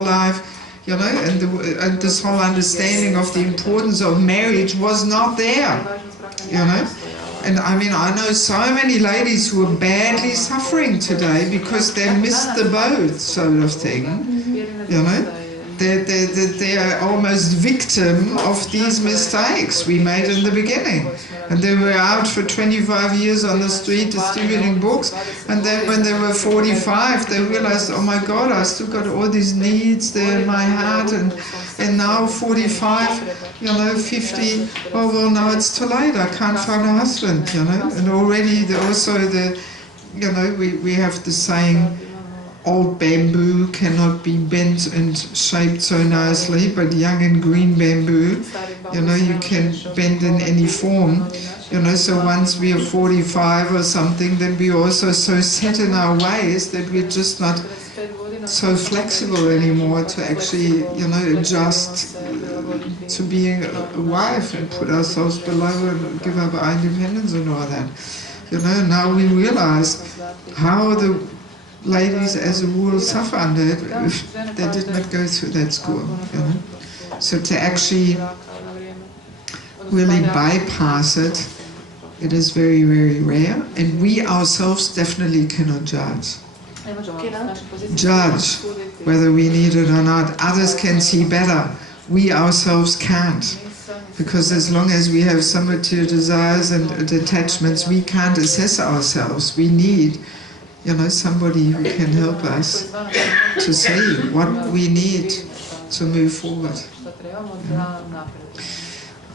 life, you know, and this whole understanding of the importance of marriage was not there, you know. And I mean, I know so many ladies who are badly suffering today because they missed the boat, sort of thing, you know. They are almost victim of these mistakes we made in the beginning. And they were out for 25 years on the street distributing books, and then when they were 45 they realized, oh my God, I still got all these needs there in my heart, and now 45, you know, 50, oh well, now it's too late, I can't find a husband, you know. And already you know, we have the saying, old bamboo cannot be bent and shaped so nicely, but young and green bamboo, you know, you can bend in any form. You know, so once we are 45 or something, then we're also so set in our ways that we're just not so flexible anymore to actually, you know, adjust to being a wife and put ourselves below and give up our independence and all that. You know, now we realize how the ladies as a rule suffer under it if they did not go through that school, you know. So to actually really bypass it, it is very, very rare, and we ourselves definitely cannot judge whether we need it or not. Others can see better, we ourselves can't, because as long as we have some material desires and attachments, we can't assess ourselves. We need, you know, somebody who can help us to see what we need to move forward. Yeah.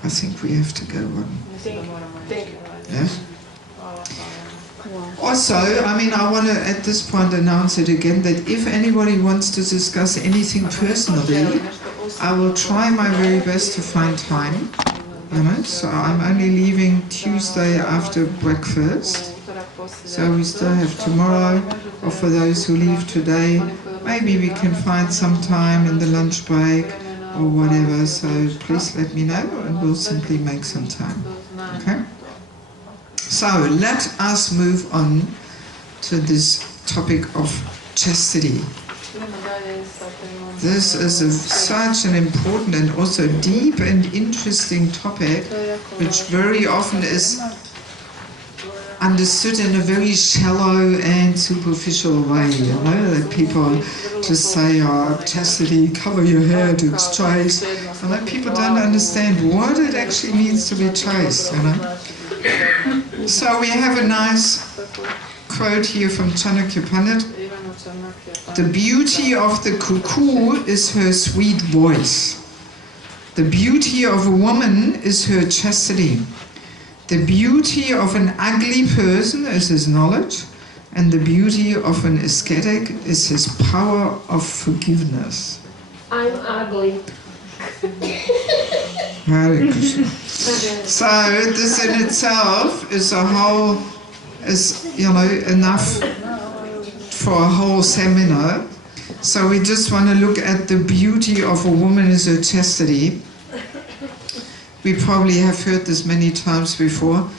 I think we have to go on. Yeah? Also, I mean, I want to at this point announce it again, that if anybody wants to discuss anything personally, I will try my very best to find time. You know, so I'm only leaving Tuesday after breakfast. So we still have tomorrow, or for those who leave today, maybe we can find some time in the lunch break or whatever. So please let me know and we'll simply make some time. Okay? So let us move on to this topic of chastity. This is such an important and also deep and interesting topic, which very often is understood in a very shallow and superficial way, you know, that people just say, oh, chastity, cover your head, it's chaste. And that people don't understand what it actually means to be chaste, you know. So we have a nice quote here from Chanakya Pandit. The beauty of the cuckoo is her sweet voice. The beauty of a woman is her chastity. The beauty of an ugly person is his knowledge, and the beauty of an ascetic is his power of forgiveness. I'm ugly. Hare Krishna. So this in itself is you know, enough for a whole seminar. So we just want to look at the beauty of a woman is her chastity. We probably have heard this many times before.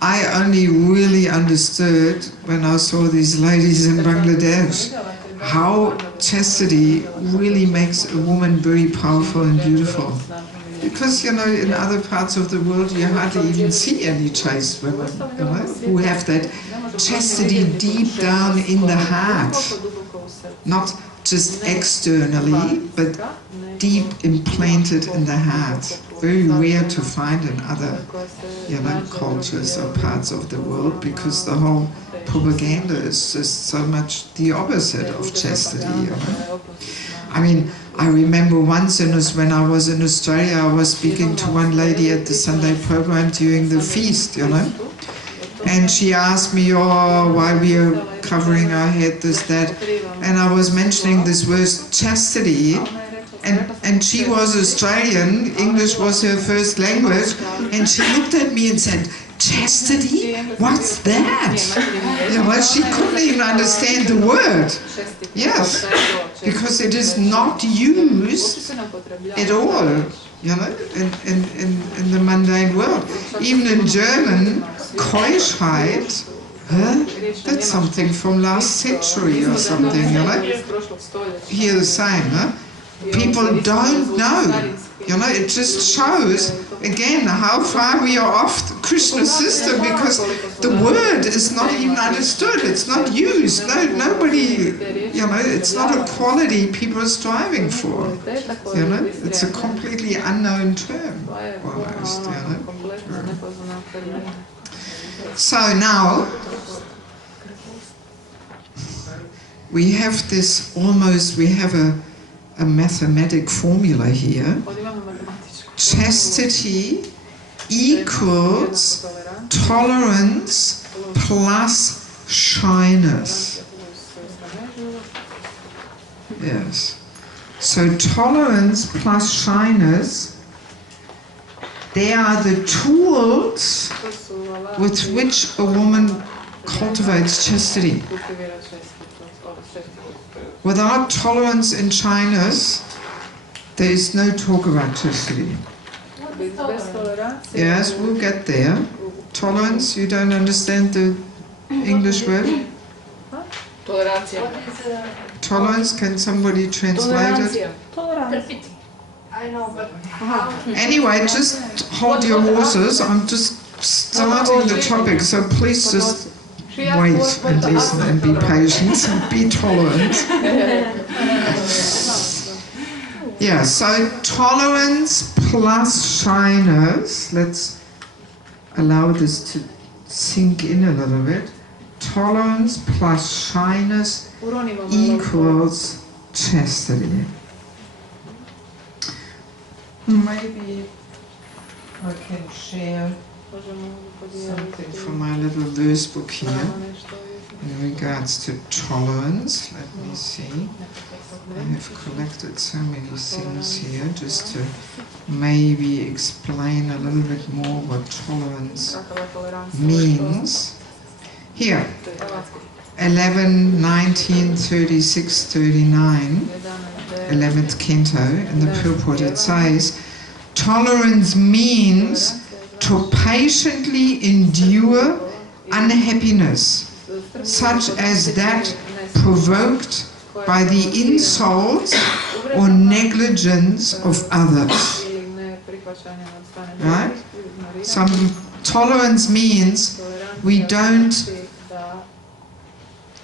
I only really understood when I saw these ladies in Bangladesh how chastity really makes a woman very powerful and beautiful. Because, you know, in other parts of the world you hardly even see any chaste women, you know, who have that chastity deep down in the heart. Not just externally, but deep implanted in the heart. Very rare to find in other, you know, cultures or parts of the world, because the whole propaganda is just so much the opposite of chastity, you know. I mean, I remember once when I was in Australia, I was speaking to one lady at the Sunday program during the feast, you know. And she asked me, oh, why we are covering our head, this, that. And I was mentioning this word chastity. And she was Australian, English was her first language, and she looked at me and said, chastity? What's that? You know, she couldn't even understand the word. Yes, because it is not used at all, you know, in the mundane world. Even in German, Keuschheit huh? That's something from last century or something, you know? Here the same, huh? People don't know. You know, it just shows, again, how far we are off the Krishna system, because the word is not even understood, it's not used. Nobody, you know, it's not a quality people are striving for. You know, it's a completely unknown term, almost, you know. So now, we have this almost, we have a mathematic formula here. Chastity equals tolerance plus shyness. Yes. So tolerance plus shyness, they are the tools with which a woman cultivates chastity. Without tolerance and shyness, there is no talk about chastity. Yes, we'll get there. Tolerance, you don't understand the English word? Tolerance, can somebody translate it? I know, but anyway, just hold your horses. I'm just starting the topic, so please just wait and listen and be patient and be tolerant. Yeah, so tolerance plus shyness. Let's allow this to sink in a little bit. Tolerance plus shyness equals chastity. Maybe I can share something from my little verse book here in regards to tolerance. Let me see. I have collected so many things here just to maybe explain a little bit more what tolerance means. Here, 11, 19, 36, 39, 11th canto, in the purport it says, tolerance means to patiently endure unhappiness, such as that provoked by the insults or negligence of others. Right? Some tolerance means we don't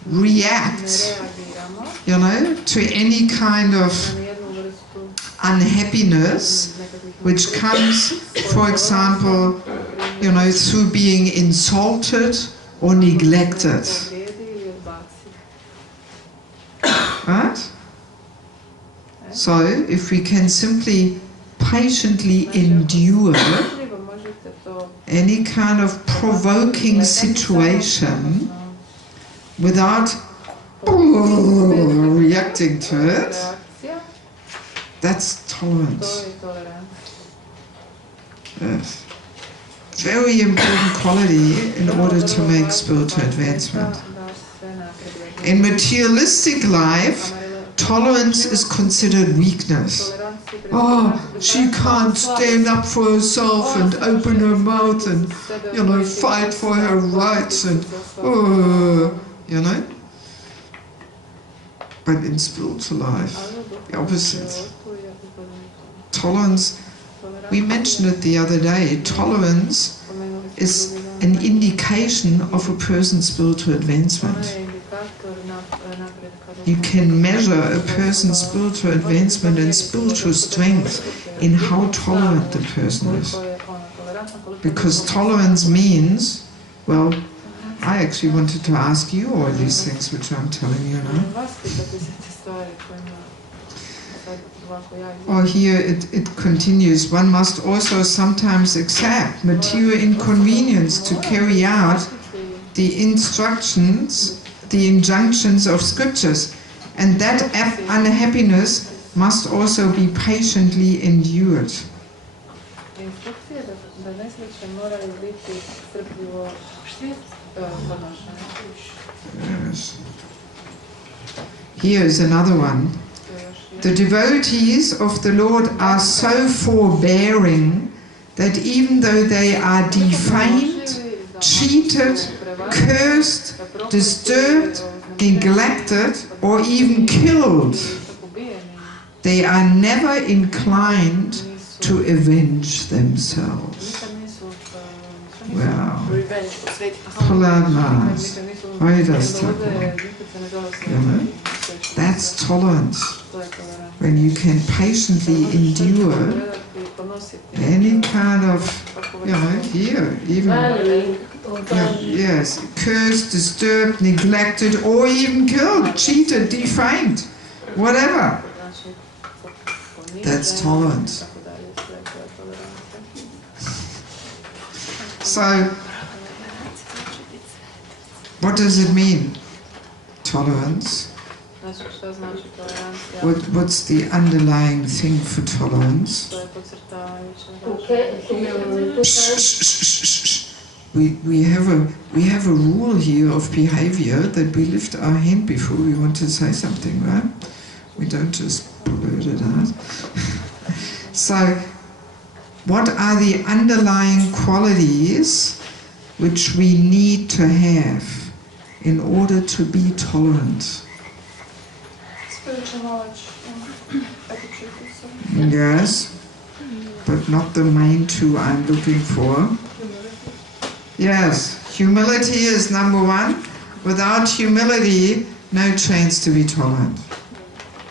react, you know, to any kind of unhappiness which comes, for example, you know, through being insulted or neglected. Right? So, if we can simply patiently endure any kind of provoking situation without reacting to it, that's tolerance. Yes. Very important quality in order to make spiritual advancement. In materialistic life, tolerance is considered weakness. Oh, she can't stand up for herself and open her mouth and, you know, fight for her rights and, you know. But in spiritual life, the opposite. Tolerance, we mentioned it the other day, tolerance is an indication of a person's spiritual advancement. You can measure a person's spiritual advancement and spiritual strength in how tolerant the person is. Because tolerance means, well, I actually wanted to ask you all these things which I'm telling you now. Or here it continues, one must also sometimes accept material inconvenience to carry out the instructions, the injunctions of scriptures, and that unhappiness must also be patiently endured. Yes. Here is another one. The devotees of the Lord are so forbearing that even though they are defamed, cheated, cursed, disturbed, neglected, or even killed. They are never inclined to avenge themselves. Wow. Pulamas. You know? That's tolerance. When you can patiently endure any kind of, you know, here, even, yes, cursed, disturbed, neglected, or even killed, cheated, defamed, whatever. That's tolerance. So, what does it mean? Tolerance. What's the underlying thing for tolerance? We have a rule here of behavior that we lift our hand before we want to say something, right? We don't just blurt it out. So, what are the underlying qualities which we need to have in order to be tolerant? Spiritual knowledge and attitude. Yes, but not the main two I'm looking for. Yes, humility is number one. Without humility, no chance to be tolerant.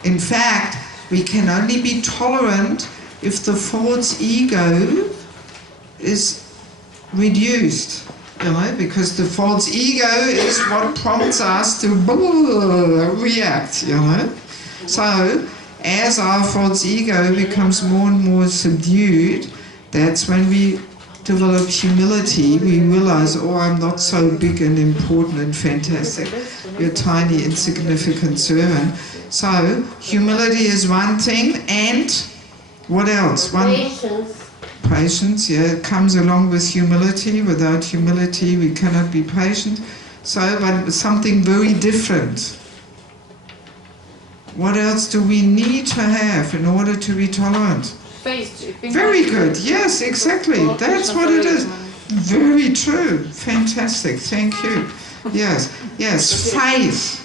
In fact, we can only be tolerant if the false ego is reduced, you know, because the false ego is what prompts us to react, you know. So, as our false ego becomes more and more subdued, that's when we develop humility. We realize, oh, I'm not so big and important and fantastic. You're a tiny, insignificant servant. So, humility is one thing, and what else? Patience, yeah, it comes along with humility. Without humility, we cannot be patient. So, but something very different. What else do we need to have in order to be tolerant? Faith. Very good. Yes, exactly. That's what it is. Very true. Fantastic. Thank you. Yes. Yes. Faith.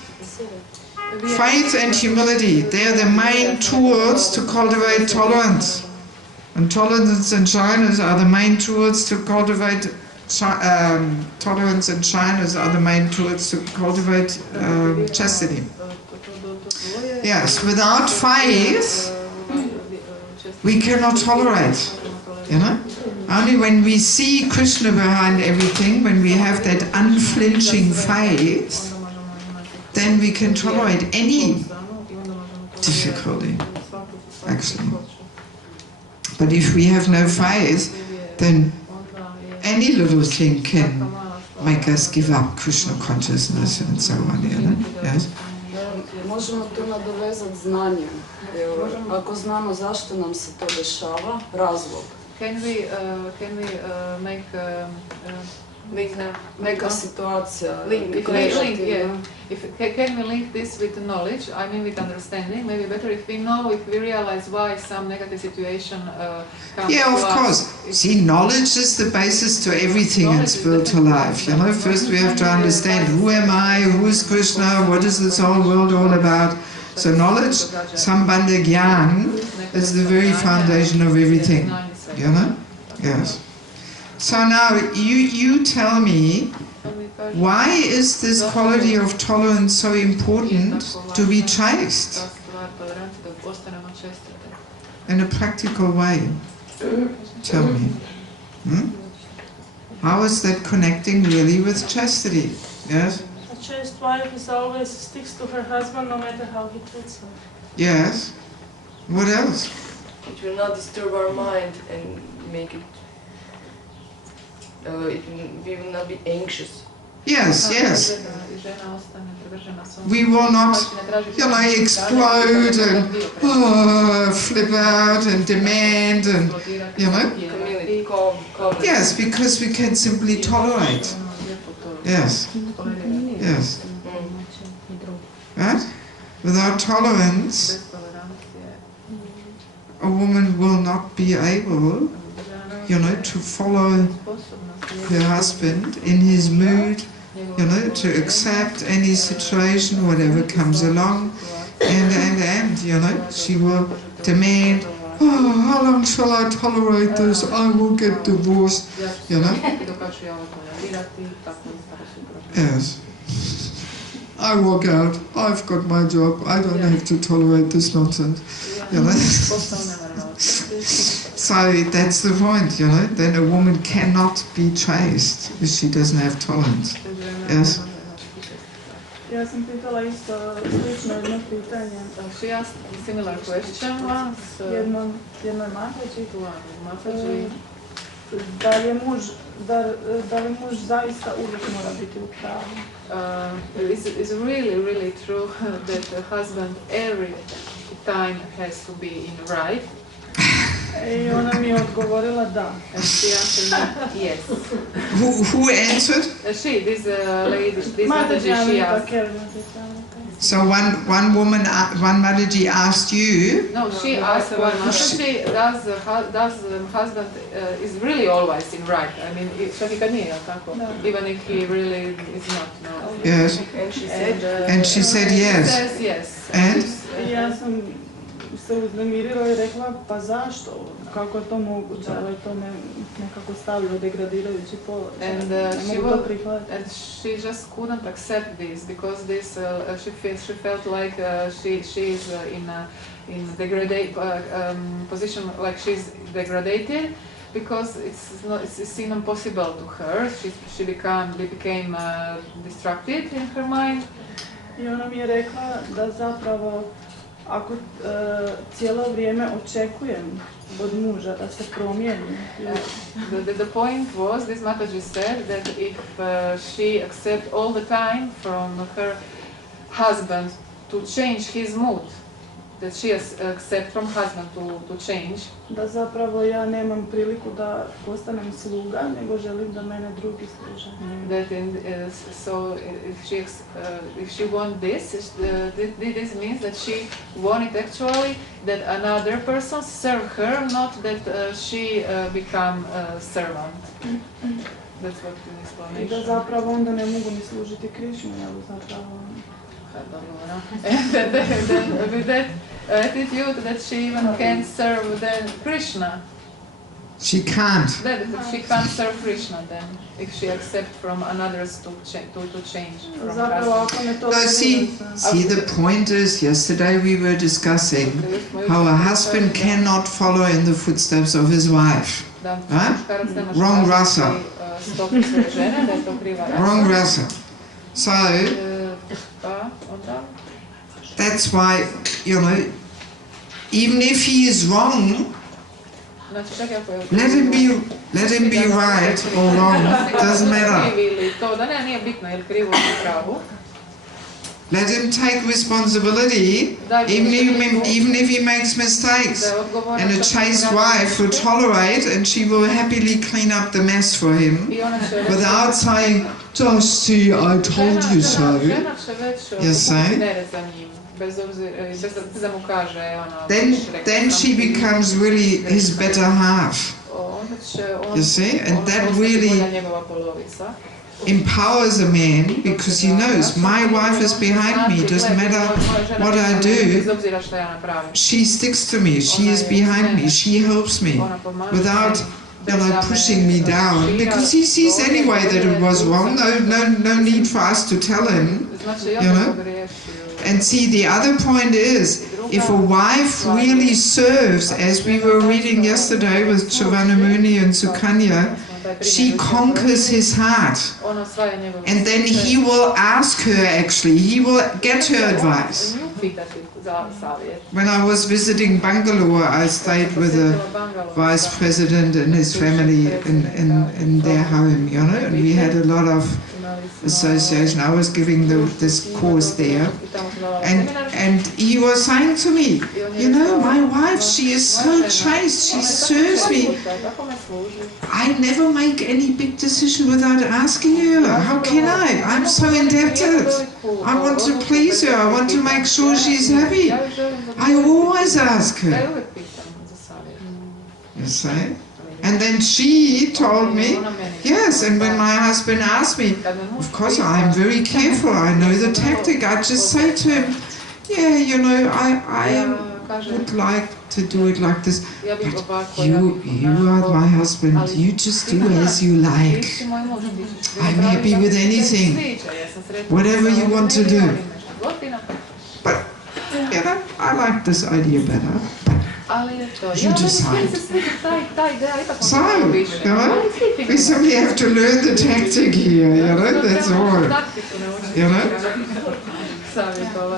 Faith and humility. They are the main tools to cultivate tolerance. And tolerance and shyness are the main tools to cultivate tolerance, and shyness are the main tools to cultivate chastity. Yes, without faith, we cannot tolerate, you know? Only when we see Krishna behind everything, when we have that unflinching faith, then we can tolerate any difficulty, actually. But if we have no faith, then any little thing can make us give up Krishna consciousness and so on, you know? Yes? Možemo to nadovezati znanjem. Ako znamo zašto nam se to dešava, razlog. Can we make Neka situacija link, yeah. Can we link this with knowledge? I mean, with understanding. Maybe better if we know, if we realize why some negative situation comes. Yeah, of course. See, knowledge is the basis to everything in spiritual life. You know, first we have to understand who am I, who is Krishna, what is this whole world all about. So knowledge, Sambandha Gyan, is the very foundation of everything. You know? Yes. So now, you tell me, why is this quality of tolerance so important to be chaste? In a practical way. Tell me. How is that connecting really with chastity? Yes? A chaste wife always sticks to her husband no matter how he treats her. Yes. What else? It will not disturb our mind and make it... we will not be anxious. Yes, yes. We will not, you know, explode and flip out and demand and, you know. Yes, because we can simply tolerate. Yes. Yes. Right? Without tolerance, a woman will not be able, you know, to follow her husband in his mood, you know, to accept any situation, whatever comes along, and you know, she will demand, oh, how long shall I tolerate this? I will get divorced, you know. Yes. I walk out, I've got my job, I don't have to tolerate this nonsense, you know. So that's the point, you know, then a woman cannot be chaste if she doesn't have tolerance. Yes? Ja sam pitala isto slično jedno pitanje. She asked a similar question once. Jednoj Mataji. Mataji. Da li muž zaista uvijek mora biti u pravu? It's really true that the husband every time has to be in right. I ona mi je odgovorila da. And she answered yes. Who answered? She, this lady, this Mataji, she asked. So one woman, one Mataji asked you? No, she asked one Mataji, does the husband is really always in right? I mean, čak I kad nije, tako? Even if he really is not. No. Yes. And she said yes. She says yes. And? Ja sam se uznemirila I rekla, pa zašto? Kako je to moguće? Ali to me nekako stavilo degradirajući položaj. And and she just couldn't accept this because this she felt like she is in degraded position, like she's degraded because it's seen impossible to her. She became distracted in her mind. I ona mi je rekla da zapravo ako cijelo vrijeme očekujem od muža da se promijeni. The point was, this Mataji said that if she accepts all the time from her husband to change his mood, that she accepts from husband to change. Da zapravo ja nemam priliku da postanem sluga, nego želim da mene drugi služe. That so if she wants this, this means that she wanted actually that another person serve her, not that she become a servant. That's what the explanation. I da zapravo onda ne mogu ni služiti Krišnu, jel zapravo. And then with that attitude that she even can't serve then Krishna. She can't. That she can't serve Krishna then if she accepts from others to change. No, see, the point is, yesterday we were discussing how a husband cannot follow in the footsteps of his wife. Huh? Wrong rasa. Wrong rasa. So, that's why, you know, even if he is wrong, let him be right or wrong, doesn't matter. Let him take responsibility, even if he makes mistakes. And a chaste wife will tolerate, and she will happily clean up the mess for him, without saying, "Just see, I told you so." You see? Then she becomes really his better half. You see? And that really empowers a man, because he knows, my wife is behind me, doesn't matter what I do, she sticks to me, she is behind me, she helps me, without, you know, pushing me down, because he sees anyway that it was wrong, no need for us to tell him, you know. And see, the other point is, if a wife really serves, as we were reading yesterday with Chavanamuni and Sukanya, she conquers his heart. And then he will ask her, actually, he will get her advice. When I was visiting Bangalore, I stayed with a vice president and his family in their home, you know, and we had a lot of association. I was giving this course there, and he was saying to me, you know, my wife, she is so chaste, she serves me. I never make any big decision without asking her. How can I? I'm so indebted. I want to please her. I want to make sure she's happy. I always ask her. You see? And then she told me Yes, and when my husband asks me, of course I'm very careful, I know the tactic, I just say to him, yeah, you know, I would like to do it like this, but you are my husband, you just do as you like. I'm happy with anything, whatever you want to do. But, you know, I like this idea better. You decide. So, you know, we simply have to learn the tactic here, you know, that's all. You know?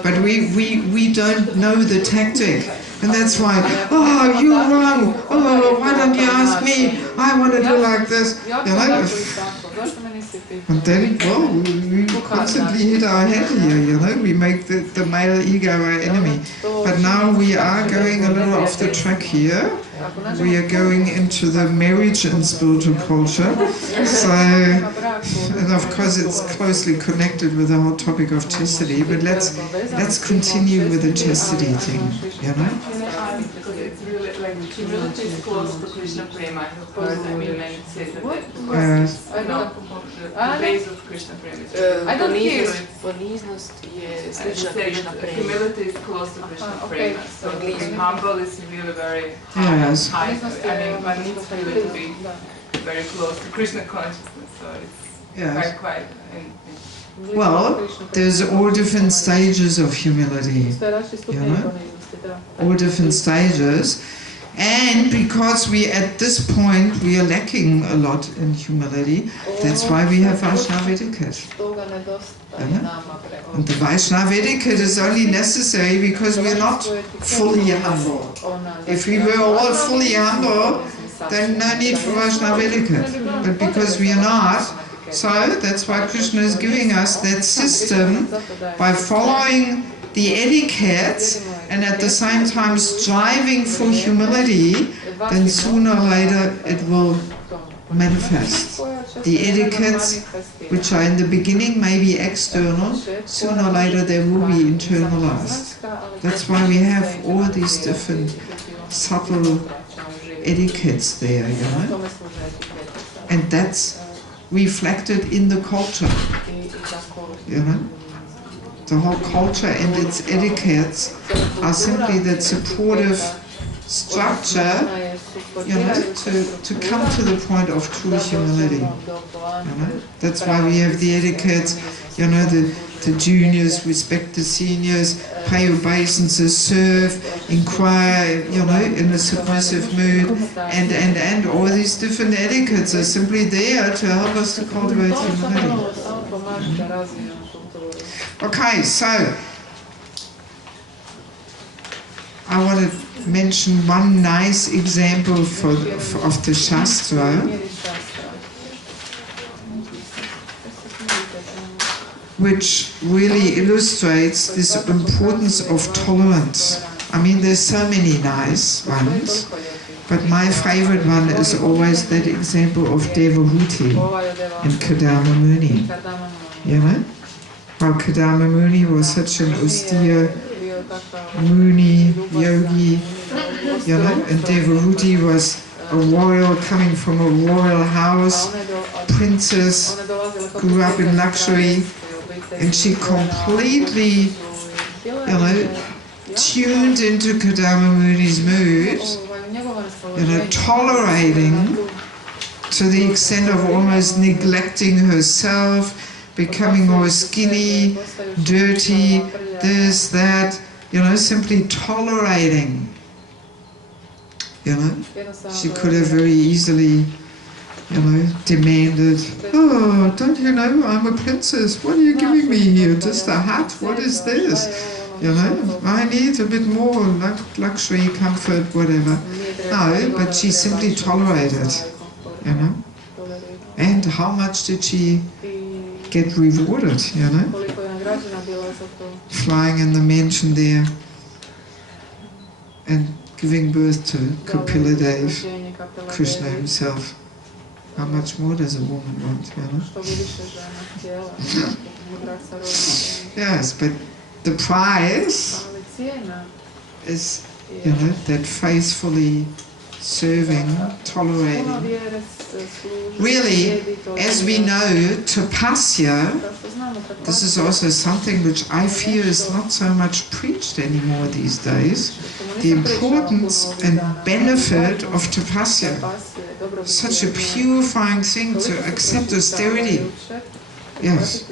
But we don't know the tactic. And that's why, oh, you're wrong. Oh, why don't you ask me? I want to do like this. You know? And then, well, we constantly hit our head here, you know, we make the male ego our enemy. But now we are going a little off the track here. We are going into the marriage and spiritual culture. So, and of course it's closely connected with the whole topic of chastity, but let's continue with the chastity thing, you know? It's really like humility is close to Krishna Prema. Because I mean, many say that the base of Krishna Prema. I don't hear it. Poniznost je slična Krishna Prema. Humility is close to Krishna Prema. So being humble is really very Yes. high. I mean, one needs really to be very close to Krishna consciousness. So it's Yes. quite. Well, there's all different stages of humility, you know? All different stages. And because we, at this point, we are lacking a lot in humility, that's why we have Vaishnava etiquette. And the Vaishnava etiquette is only necessary because we are not fully humble. If we were all fully humble, then no need for Vaishnava etiquette. But because we are not, so that's why Krishna is giving us that system by following the etiquette and at the same time striving for humility, then sooner or later it will manifest. The etiquettes, which are in the beginning maybe external, sooner or later they will be internalized. That's why we have all these different subtle etiquettes there, you know? And that's reflected in the culture, you know? The whole culture and its etiquettes are simply that supportive structure, you know, to come to the point of true humility. You know? That's why we have the etiquettes, you know, the juniors respect the seniors, pay obeisances, serve, inquire, you know, in a submissive mood, and all these different etiquettes are simply there to help us to cultivate humility. Okay, so I want to mention one nice example of the Shastra, which really illustrates this importance of tolerance. I mean, there's so many nice ones, but my favorite one is always that example of Devahuti and Kadama Muni. You know? How Kadama Muni was such an austere Muni, yogi, you know, and Devahuti was a royal coming from a royal house, princess, grew up in luxury, and she completely, you know, tuned into Kadama Muni's mood, you know, tolerating to the extent of almost neglecting herself, becoming more skinny, dirty, this, that, you know, simply tolerating. You know, she could have very easily, you know, demanded, oh, don't you know, I'm a princess, what are you giving me here, just a hat, what is this? You know, I need a bit more luxury, comfort, whatever. No, but she simply tolerated, you know. And how much did she get rewarded, you know? Flying in the mansion there and giving birth to Kapila Dev, Krishna himself. How much more does a woman want, you know? Yes, but the prize is, you know, that faithfully serving, tolerating. Really, as we know, tapasya, this is also something which I fear is not so much preached anymore these days. The importance and benefit of tapasya. Such a purifying thing to accept austerity. Yes.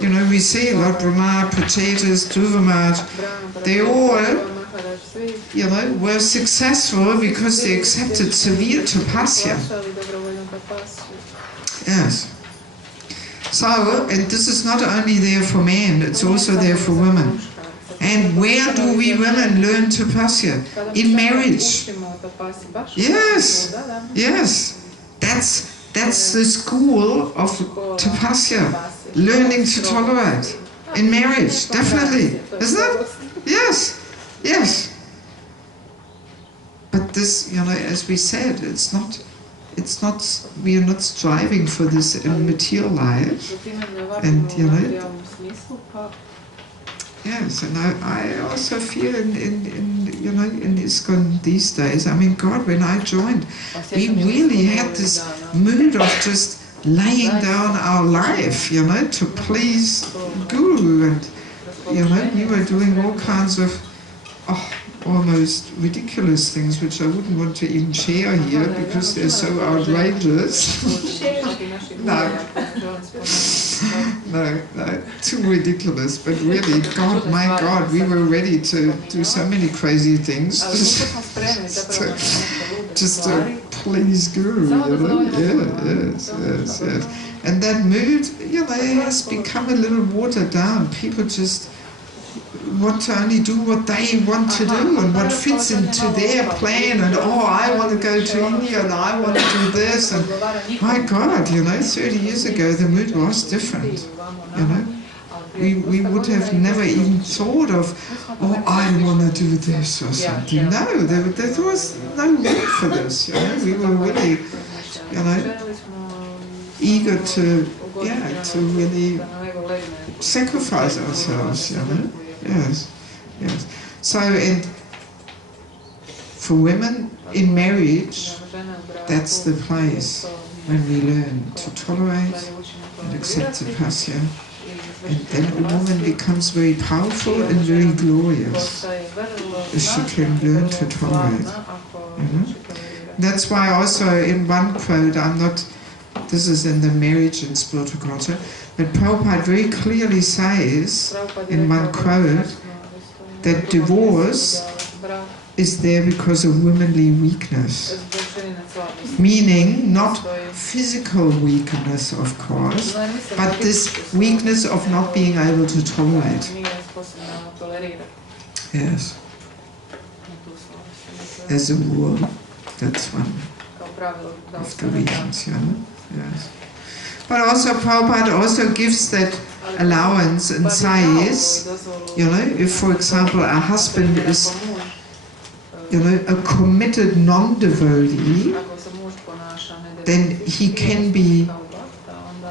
You know, we see a lot, Brahma, Prachetas, Dhruvamat, they all, you know, were successful because they accepted severe tapasya. Yes. So, and this is not only there for men, it's also there for women. And where do we women learn tapasya? In marriage. Yes, yes. That's the school of tapasya. Learning to tolerate. In marriage, definitely. Isn't it? Yes, yes. But this, you know, as we said, it's not, we are not striving for this material life. And, you know, yes, and I also feel you know, in ISKCON these days, I mean, God, when I joined, we really had this mood of just laying down our life, you know, to please Guru, and, you know, you were doing all kinds of almost ridiculous things which I wouldn't want to even share here because they're so outrageous. No, too ridiculous, but really, God, my God, we were ready to do so many crazy things just to please Guru, you know? Yes. And that mood, you know, has become a little watered down. People just want to only do what they want to do and what fits into their plan, and I want to go to India and I want to do this, and my God, you know, 30 years ago the mood was different, you know. We would have never even thought of, I want to do this or something. No, there was no need for this, you know. We were really, you know, eager to really sacrifice ourselves, you know. Yes, yes. So, and for women in marriage, that's the place when we learn to tolerate and accept tapasya. And then a woman becomes very powerful and very glorious if she can learn to tolerate. That's why also in one quote, this is in the marriage and spiritual culture, but Prabhupada very clearly says in one quote that divorce is there because of womanly weakness. Meaning not physical weakness, of course, but this weakness of not being able to tolerate. Yes. As a rule, that's one of the reasons, you know? Yes. But also Prabhupada also gives that allowance and says, you know, if for example a husband is, you know, a committed non-devotee, then he can be,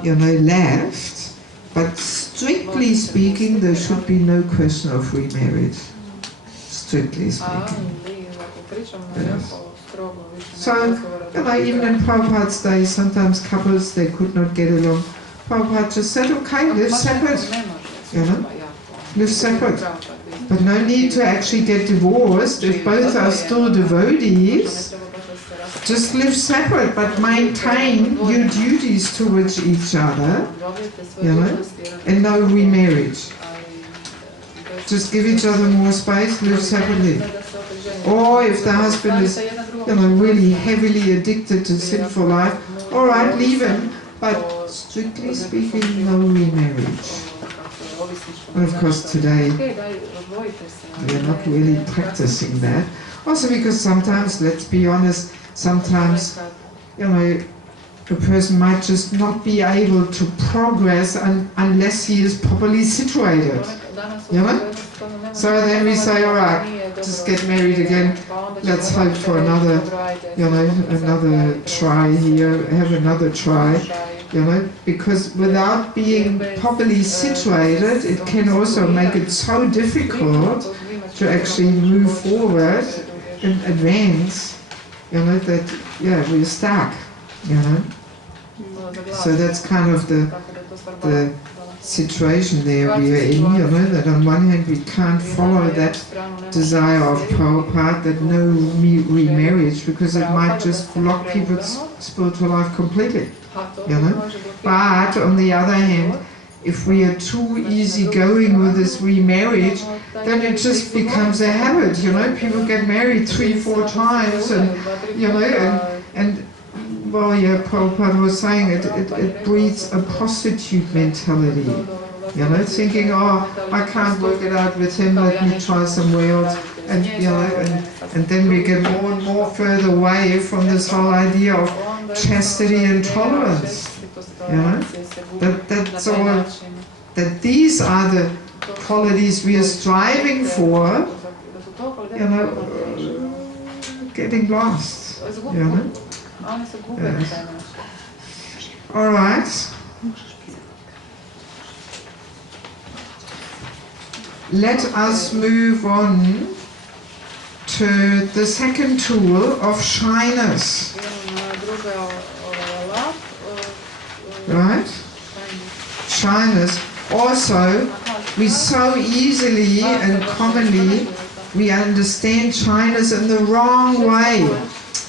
you know, left, but strictly speaking there should be no question of remarriage. Strictly speaking. Yes. So, you know, even in Prabhupada's day, sometimes couples, they could not get along. Prabhupada just said, okay, live separate, you know, live separate. But no need to actually get divorced if both are still devotees. Just live separate, but maintain your duties towards each other, you know, and no remarriage. Just give each other more space, live separately. Or if the husband is, you know, really heavily addicted to sinful life, all right, leave him, but strictly speaking, no remarriage. And of course today, we are not really practicing that. Also because sometimes, let's be honest, sometimes, you know, a person might just not be able to progress unless he is properly situated, you know? So then we say, all right, just get married again, let's hope for another, you know, another try here, have another try, you know, because without being properly situated, it can also make it so difficult to actually move forward and advance you know, that, yeah, we're stuck, you know. So that's kind of the situation there we are in, you know, that on one hand we can't follow that desire of Prabhupada, that no remarriage, because it might just block people's spiritual life completely, you know. But on the other hand, if we are too easygoing with this remarriage, then it just becomes a habit, you know. People get married 3-4 times, and you know, and well, yeah, Prabhupada was saying it breeds a prostitute mentality, you know, thinking, oh, I can't work it out with him, let me try somewhere else, and you know, and then we get more and more further away from this whole idea of chastity and tolerance, you know. That's all. That these are the qualities we are striving for, you know, getting lost, you know. Yes. All right. Let us move on to the second tool of shyness. Right? Shyness. Also, we so easily and commonly we understand shyness in the wrong way.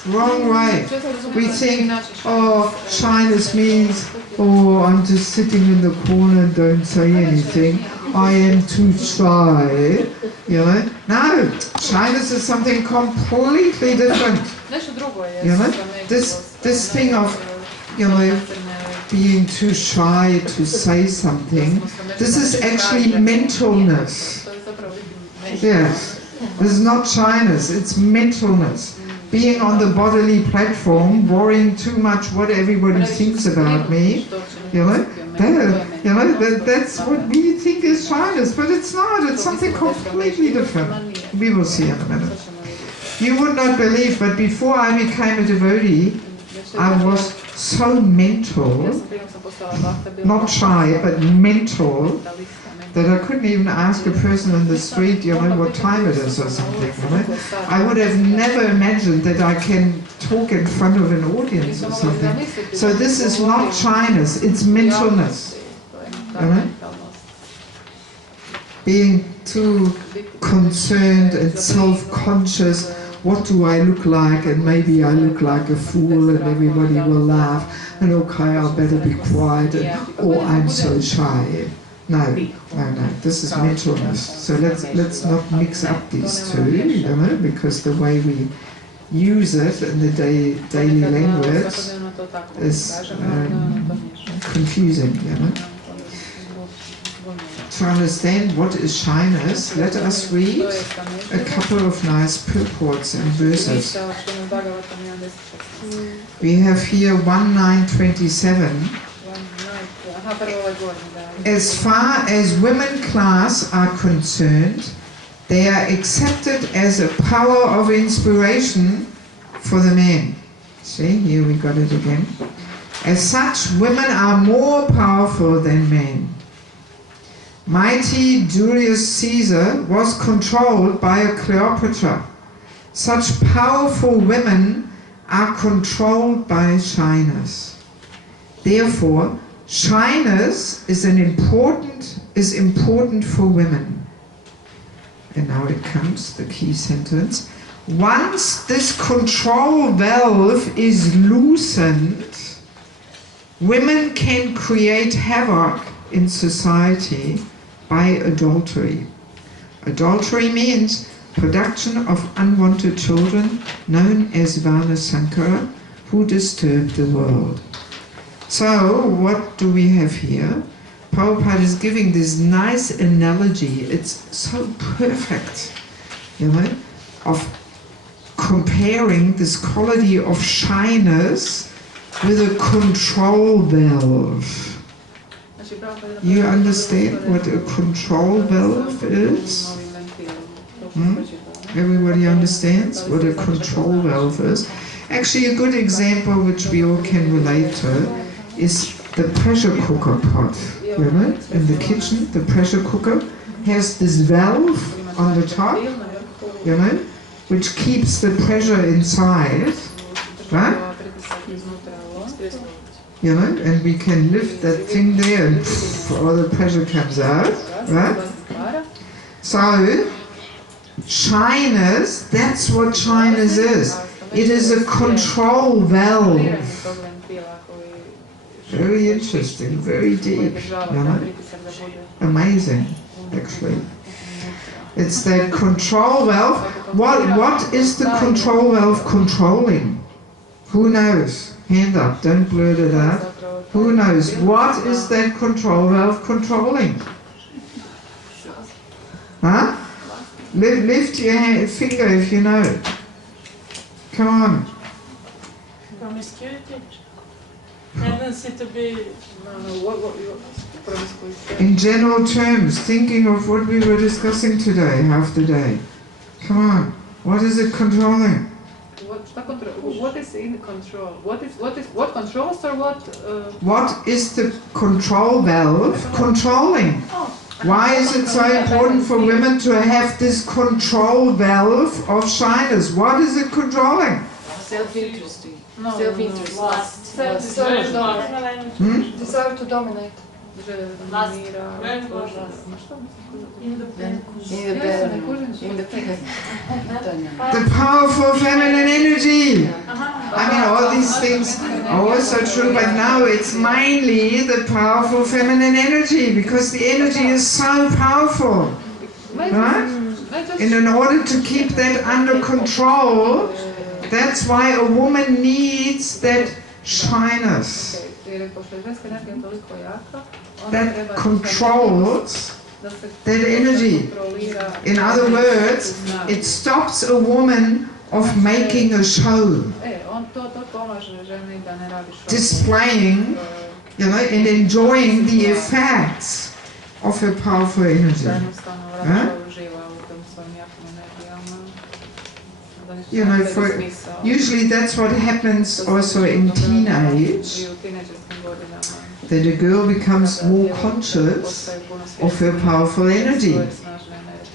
Wrong way. We think, oh, shyness means, oh, I'm just sitting in the corner and don't say anything. I am too shy. You know? No, shyness is something completely different. You know? This thing of, you know, being too shy to say something, this is actually mentalness. Yes. This is not shyness, it's mentalness. Being on the bodily platform, worrying too much what everybody thinks about me, you know, that's what we think is shyness, but it's not, it's something completely different. We will see in a minute. You would not believe, but before I became a devotee, I was so mental, not shy, but mental, that I couldn't even ask a person in the street, you know, what time it is or something, you know. I would have never imagined that I can talk in front of an audience or something. So this is not shyness, it's mentalness, you know. Being too concerned and self-conscious, what do I look like, and maybe I look like a fool and everybody will laugh, and okay, I better be quiet, and, oh, I'm so shy. No, this is mentalness. So let's not mix up these two, you know, because the way we use it in the daily language is confusing, you know. To understand what is shyness, let us read a couple of nice purports and verses. We have here 1:927. As far as women class are concerned, they are accepted as a power of inspiration for the men. See, here we got it again. As such, women are more powerful than men. Mighty Julius Caesar was controlled by a Cleopatra. Such powerful women are controlled by shyness. Therefore, shyness is important for women. And now it comes, the key sentence. Once this control valve is loosened, women can create havoc in society by adultery. Adultery means production of unwanted children, known as Vana Sankara, who disturb the world. So, what do we have here? Prabhupada is giving this nice analogy. It's so perfect, you know, of comparing this quality of shyness with a control valve. You understand what a control valve is? Everybody understands what a control valve is? Actually, a good example which we all can relate to is the pressure cooker pot. You know, in the kitchen, the pressure cooker has this valve on the top, you know, which keeps the pressure inside. right? You know, and we can lift that thing there and all the pressure comes out, right? So, shyness, that's what shyness is. It is a control valve. Very interesting, very deep, you know? Amazing, actually. It's that control valve. What is the control valve controlling? Who knows? Hand up, don't blurt it out. Who knows? What is that control valve controlling? Huh? Lift your finger if you know. Come on. Promiscuity. Tendency to be... In general terms, thinking of what we were discussing today, half the day. Come on. What is it controlling? What is in control? What controls or what? What is the control valve controlling? Why is it so important for women to have this control valve of shyness? What is it controlling? Self-interest. No, Self-interest. Lust. Desire to dominate. The powerful feminine energy. I mean, all these things are also true, but now it's mainly the powerful feminine energy, because the energy is so powerful, right? And in order to keep that under control, that's why a woman needs that shyness. That controls that energy. In other words, it stops a woman of making a show, displaying, you know, and enjoying the effects of her powerful energy. Huh? You know, usually that's what happens also in teenage, that a girl becomes more conscious of her powerful energy.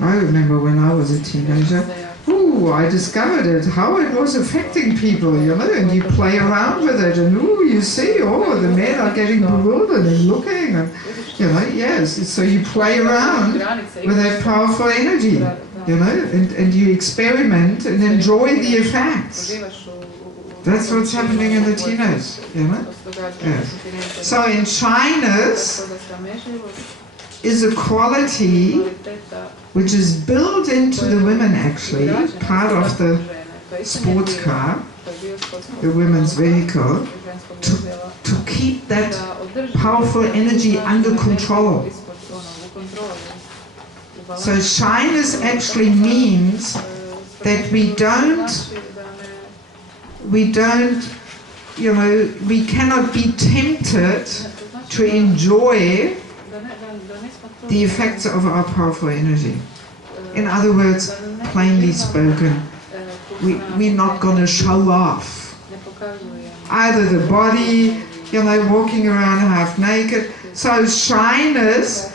I remember when I was a teenager, ooh, I discovered it, how it was affecting people, you know, and you play around with it, and ooh, you see, oh, the men are getting bewildered and looking, and, you know, yes, so you play around with that powerful energy, you know, and you experiment and enjoy the effects. That's what's happening in the teenage, you know. Yes. So in shyness is a quality which is built into the women, actually, part of the sports car, the women's vehicle, to keep that powerful energy under control. So shyness actually means that we don't, you know, we cannot be tempted to enjoy the effects of our powerful energy. In other words, plainly spoken, we're not going to show off. Either the body, you know, walking around half naked. So shyness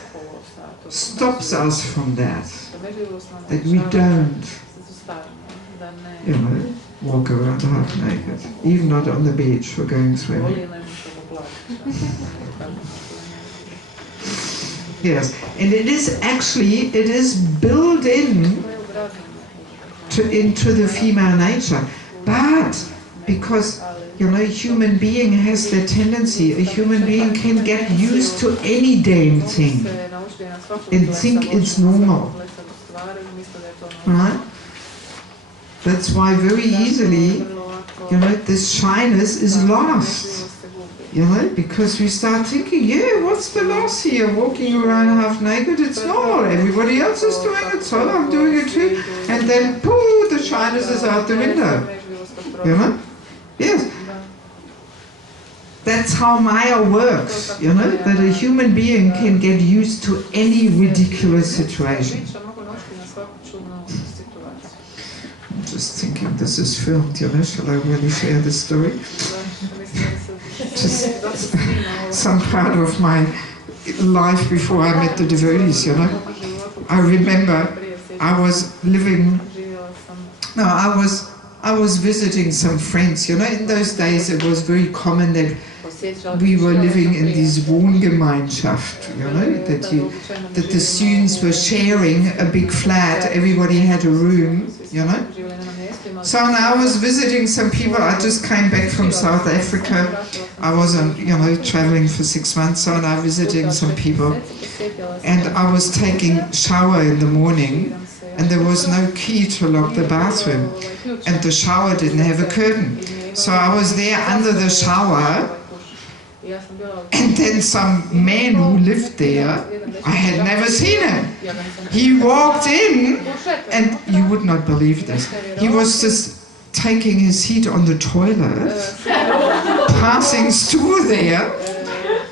stops us from that. That we don't, you know, walk around half naked. Even not on the beach or going swimming. Yes, and it is actually, it is built in into the female nature. But because, you know, a human being has that tendency, a human being can get used to any damn thing and think it's normal. Right? That's why very easily, you know, this shyness is lost. You know, because we start thinking, yeah, what's the loss here? Walking around half naked, it's normal. Everybody else is doing it, so I'm doing it too. And then, pooh, the shyness is out the window. You know? Yes. That's how Maya works, you know, that a human being can get used to any ridiculous situation. I'm just thinking, this is filmed, you know, shall I really share this story? Just some part of my life before I met the devotees, you know. I remember I was living, no, I I was visiting some friends. You know, in those days it was very common that we were living in this Wohngemeinschaft, you know, that the students were sharing a big flat, everybody had a room, you know. So now I was visiting some people. I just came back from South Africa. I was traveling for 6 months, so now visiting some people. And I was taking shower in the morning, and there was no key to lock the bathroom, and the shower didn't have a curtain. So I was there under the shower, and then some man who lived there, I had never seen him. He walked in, and you would not believe this. He was just taking his seat on the toilet, passing through there,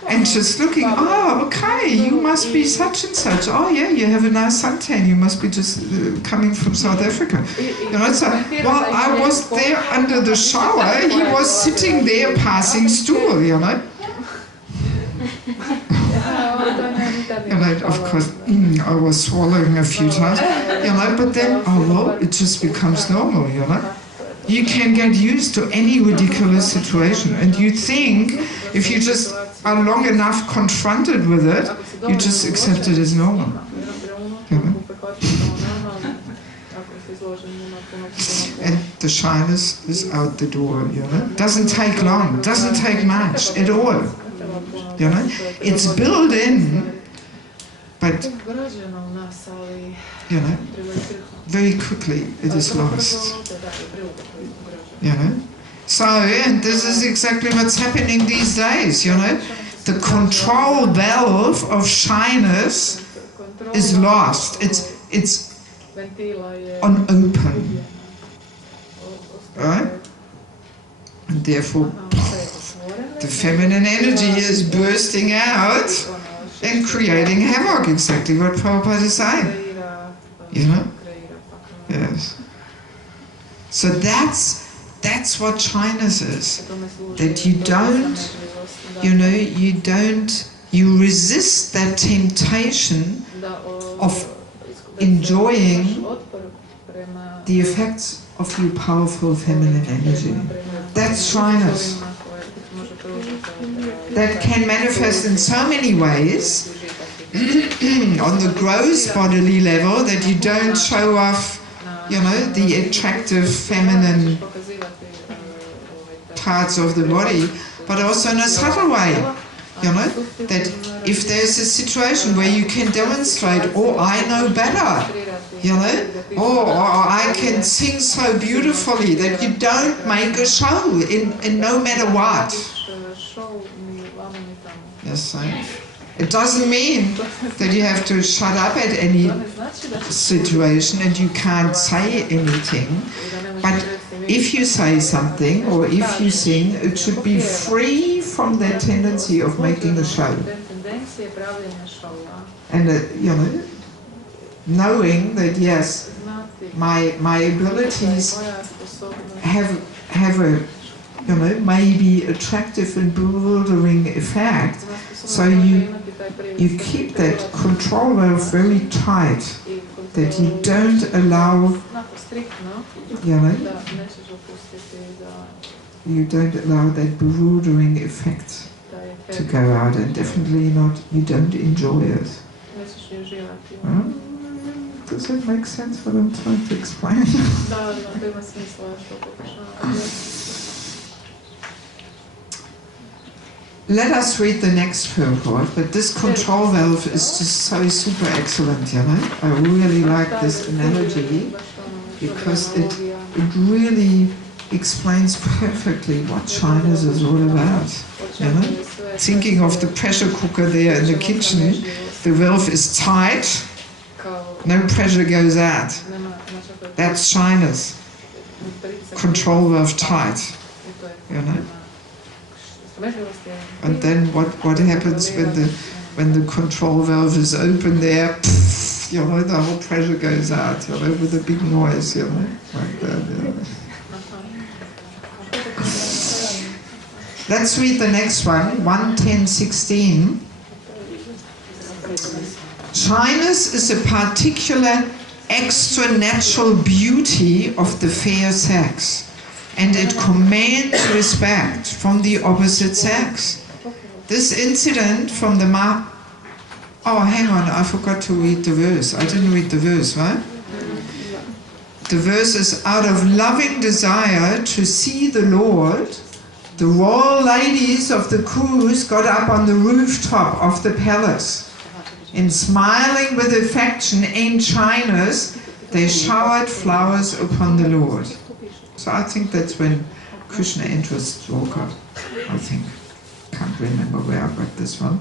and just looking, oh, okay, you must be such and such. Oh yeah, you have a nice suntan, you must be just coming from South Africa. You know, so while I was there under the shower, he was sitting there passing through, you know. You know, of course, I was swallowing a few times, you know, but then, oh well, it just becomes normal, you know. You can get used to any ridiculous situation, and you think, if you just are long enough confronted with it, you just accept it as normal. You know? And the shyness is out the door, you know. Doesn't take long, doesn't take much at all. You know, it's built in, but you know, very quickly it is lost. You know, so and this is exactly what's happening these days. You know, the control valve of shyness is lost. It's unopened, right? And therefore, the feminine energy is bursting out and creating havoc, exactly what Prabhupada is saying. You know? Yes. So that's what shyness is. That you don't, you know, you resist that temptation of enjoying the effects of your powerful feminine energy. That's shyness. That can manifest in so many ways on the gross bodily level, that you don't show off, you know, the attractive feminine parts of the body, but also in a subtle way, you know, that if there's a situation where you can demonstrate, oh, I know better, you know, or I can sing so beautifully, that you don't make a show in no matter what. Yes, it doesn't mean that you have to shut up at any situation and you can't say anything, but if you say something or if you sing, it should be free from that tendency of making a show. And you know, knowing that yes, my abilities have a, you know, maybe attractive and bewildering effect, so you keep that control valve very tight, that you don't allow, you know, you don't allow that bewildering effect to go out, and definitely not, you don't enjoy it. Does that make sense what I'm trying to explain? Let us read the next purport, but this control valve is just so super excellent, you know. I really like this analogy because it really explains perfectly what shyness is all about, you know. Thinking of the pressure cooker there in the kitchen, the valve is tight, no pressure goes out. That's shyness. Control valve tight, you know. And then what happens when the control valve is open there? Pff, you know, the whole pressure goes out, you know, with a big noise, you know, like that. You know. Let's read the next one, 1:10:16. Shyness is a particular extra-natural beauty beauty of the fair sex, and it commands respect from the opposite sex. This incident from the Oh, hang on, I forgot to read the verse. I didn't read the verse, right? The verse is, out of loving desire to see the Lord, the royal ladies of the cruise got up on the rooftop of the palace. And smiling with affection and shyness, they showered flowers upon the Lord. So I think that's when Krishna enters Dwarka, I think. Can't remember where I got this one,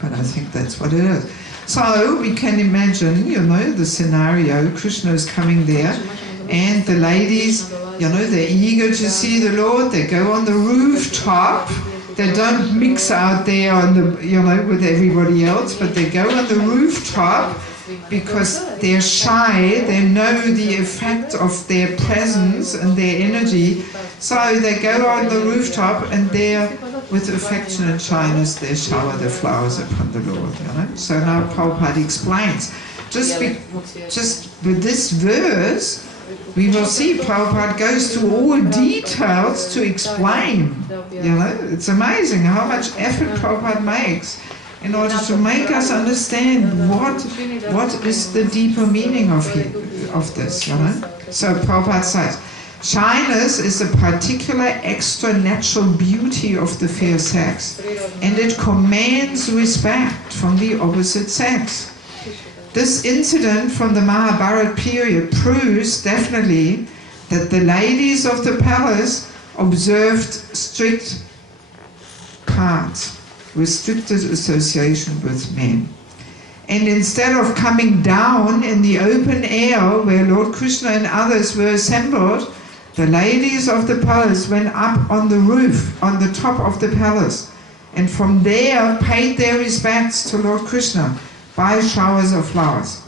but I think that's what it is. So we can imagine, you know, the scenario. Krishna is coming there, and the ladies, you know, they're eager to see the Lord. They go on the rooftop. They don't mix out there on the, you know, with everybody else, but they go on the rooftop because they're shy. They know the effect of their presence and their energy. So they go on the rooftop, and there, with affection and shyness, they shower the flowers upon the Lord. You know? So now Prabhupada explains. Just with this verse, we will see Prabhupada goes to all details to explain. You know, it's amazing how much effort Prabhupada makes in order to make us understand what is the deeper meaning of this. You know, so Prabhupada says, shyness is a particular extra-natural beauty of the fair sex, and it commands respect from the opposite sex. This incident from the Mahabharata period proves definitely that the ladies of the palace observed strict parts, restricted association with men. And instead of coming down in the open air where Lord Krishna and others were assembled, the ladies of the palace went up on the roof, on the top of the palace, and from there paid their respects to Lord Krishna by showers of flowers.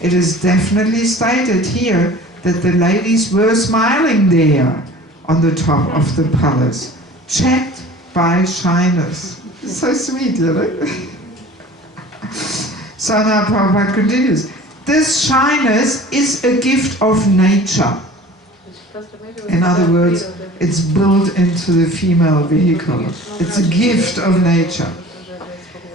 It is definitely stated here that the ladies were smiling there on the top of the palace, checked by shyness. So sweet, you know? So now Prabhupada continues. This shyness is a gift of nature. In other words, it's built into the female vehicle. It's a gift of nature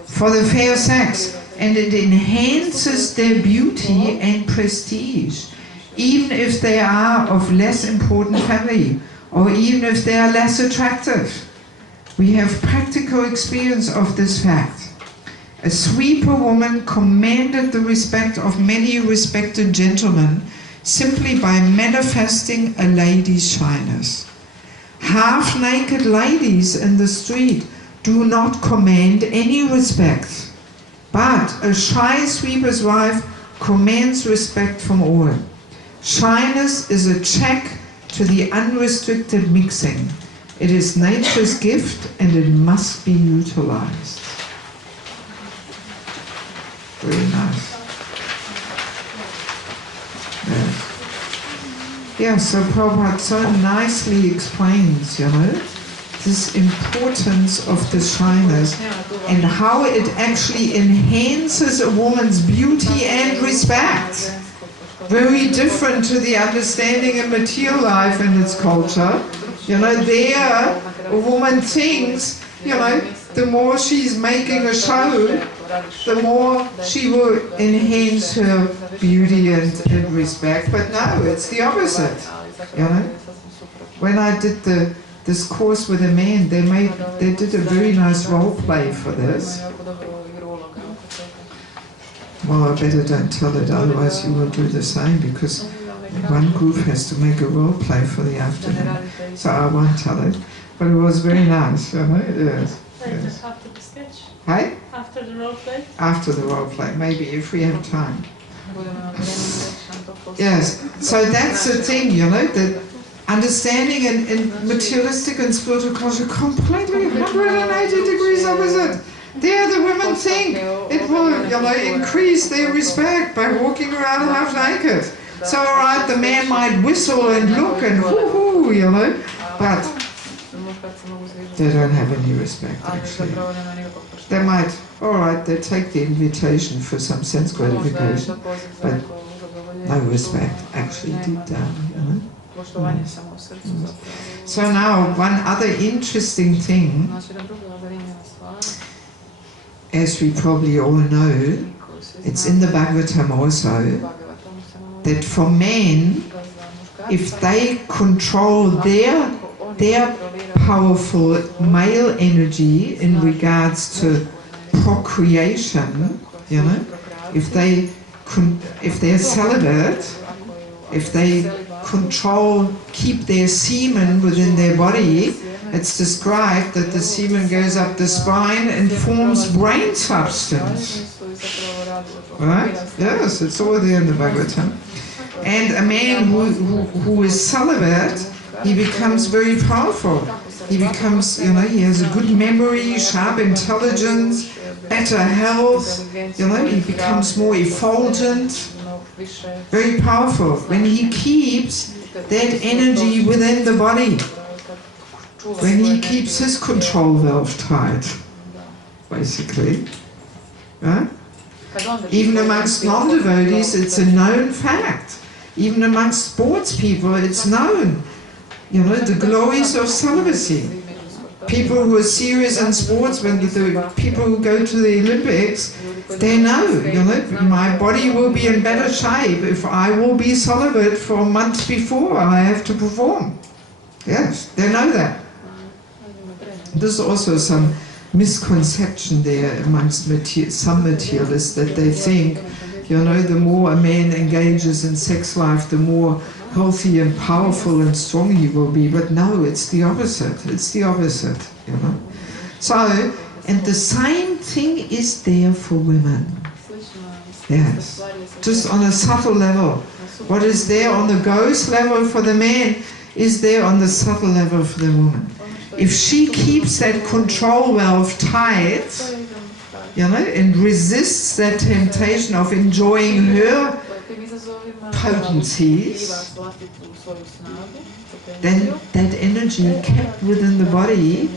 for the fair sex, and it enhances their beauty and prestige, even if they are of less important family, or even if they are less attractive. We have practical experience of this fact. A sweeper woman commanded the respect of many respected gentlemen simply by manifesting a lady's shyness. Half-naked ladies in the street do not command any respect, but a shy sweeper's wife commands respect from all. Shyness is a check to the unrestricted mixing. It is nature's gift, and it must be utilized. Very nice. Yeah, so Prabhupada so nicely explains, you know, this importance of the shyness and how it actually enhances a woman's beauty and respect. Very different to the understanding in material life and its culture. You know, there a woman thinks, you know, the more she's making a show, the more she will enhance her beauty and respect. But no, it's the opposite. You know, when I did this course with a man, they did a very nice role play for this. Well, I better don't tell it, otherwise you will do the same, because one group has to make a role play for the afternoon. So I won't tell it. But it was very nice, you know, it is. Yes. After the sketch? Hey? After the role play? After the role play, maybe, if we have time. Yes, so that's the thing, you know, that understanding in materialistic and spiritual culture completely 180 degrees opposite. There the women think it will, you know, increase their respect by walking around half naked. So alright, the man might whistle and look and whoo-hoo, you know, but they don't have any respect actually. They might, alright, they take the invitation for some sense gratification, but no respect, actually deep down, you know. Poštovanje samo u srcu zapravo. So now, one other interesting thing, Znači, jedna druga zanimljiva stvar, as we probably all know, koju svi it's in the Bhagavatam also, Bhagavatamu se navodi that for men, da za muškarca, if they control their powerful male energy in regards to procreation, you know, if they're celibate, if they keep their semen within their body, it's described that the semen goes up the spine and forms brain substance. Right? Yes, it's all there in the Bhagavatam. And a man who is celibate, he becomes very powerful. He becomes, you know, he has a good memory, sharp intelligence, better health, you know, he becomes more effulgent, very powerful. When he keeps that energy within the body, when he keeps his control valve tight, basically. Right? Even amongst non-devotees, it's a known fact. Even amongst sports people, it's known. You know, the glories of celibacy. People who are serious in sports, when the people who go to the Olympics, they know, you know, my body will be in better shape if I will be celibate for a month before I have to perform. Yes, they know that. There's also some misconception there amongst some materialists that they think, you know, the more a man engages in sex life, the more healthy and powerful and strong he will be. But no, it's the opposite. It's the opposite, you know. So, and the same thing is there for women. Yes, just on a subtle level. What is there on the gross level for the man is there on the subtle level for the woman. If she keeps that control valve tight, you know, and resists that temptation of enjoying her potencies, then that energy kept within the body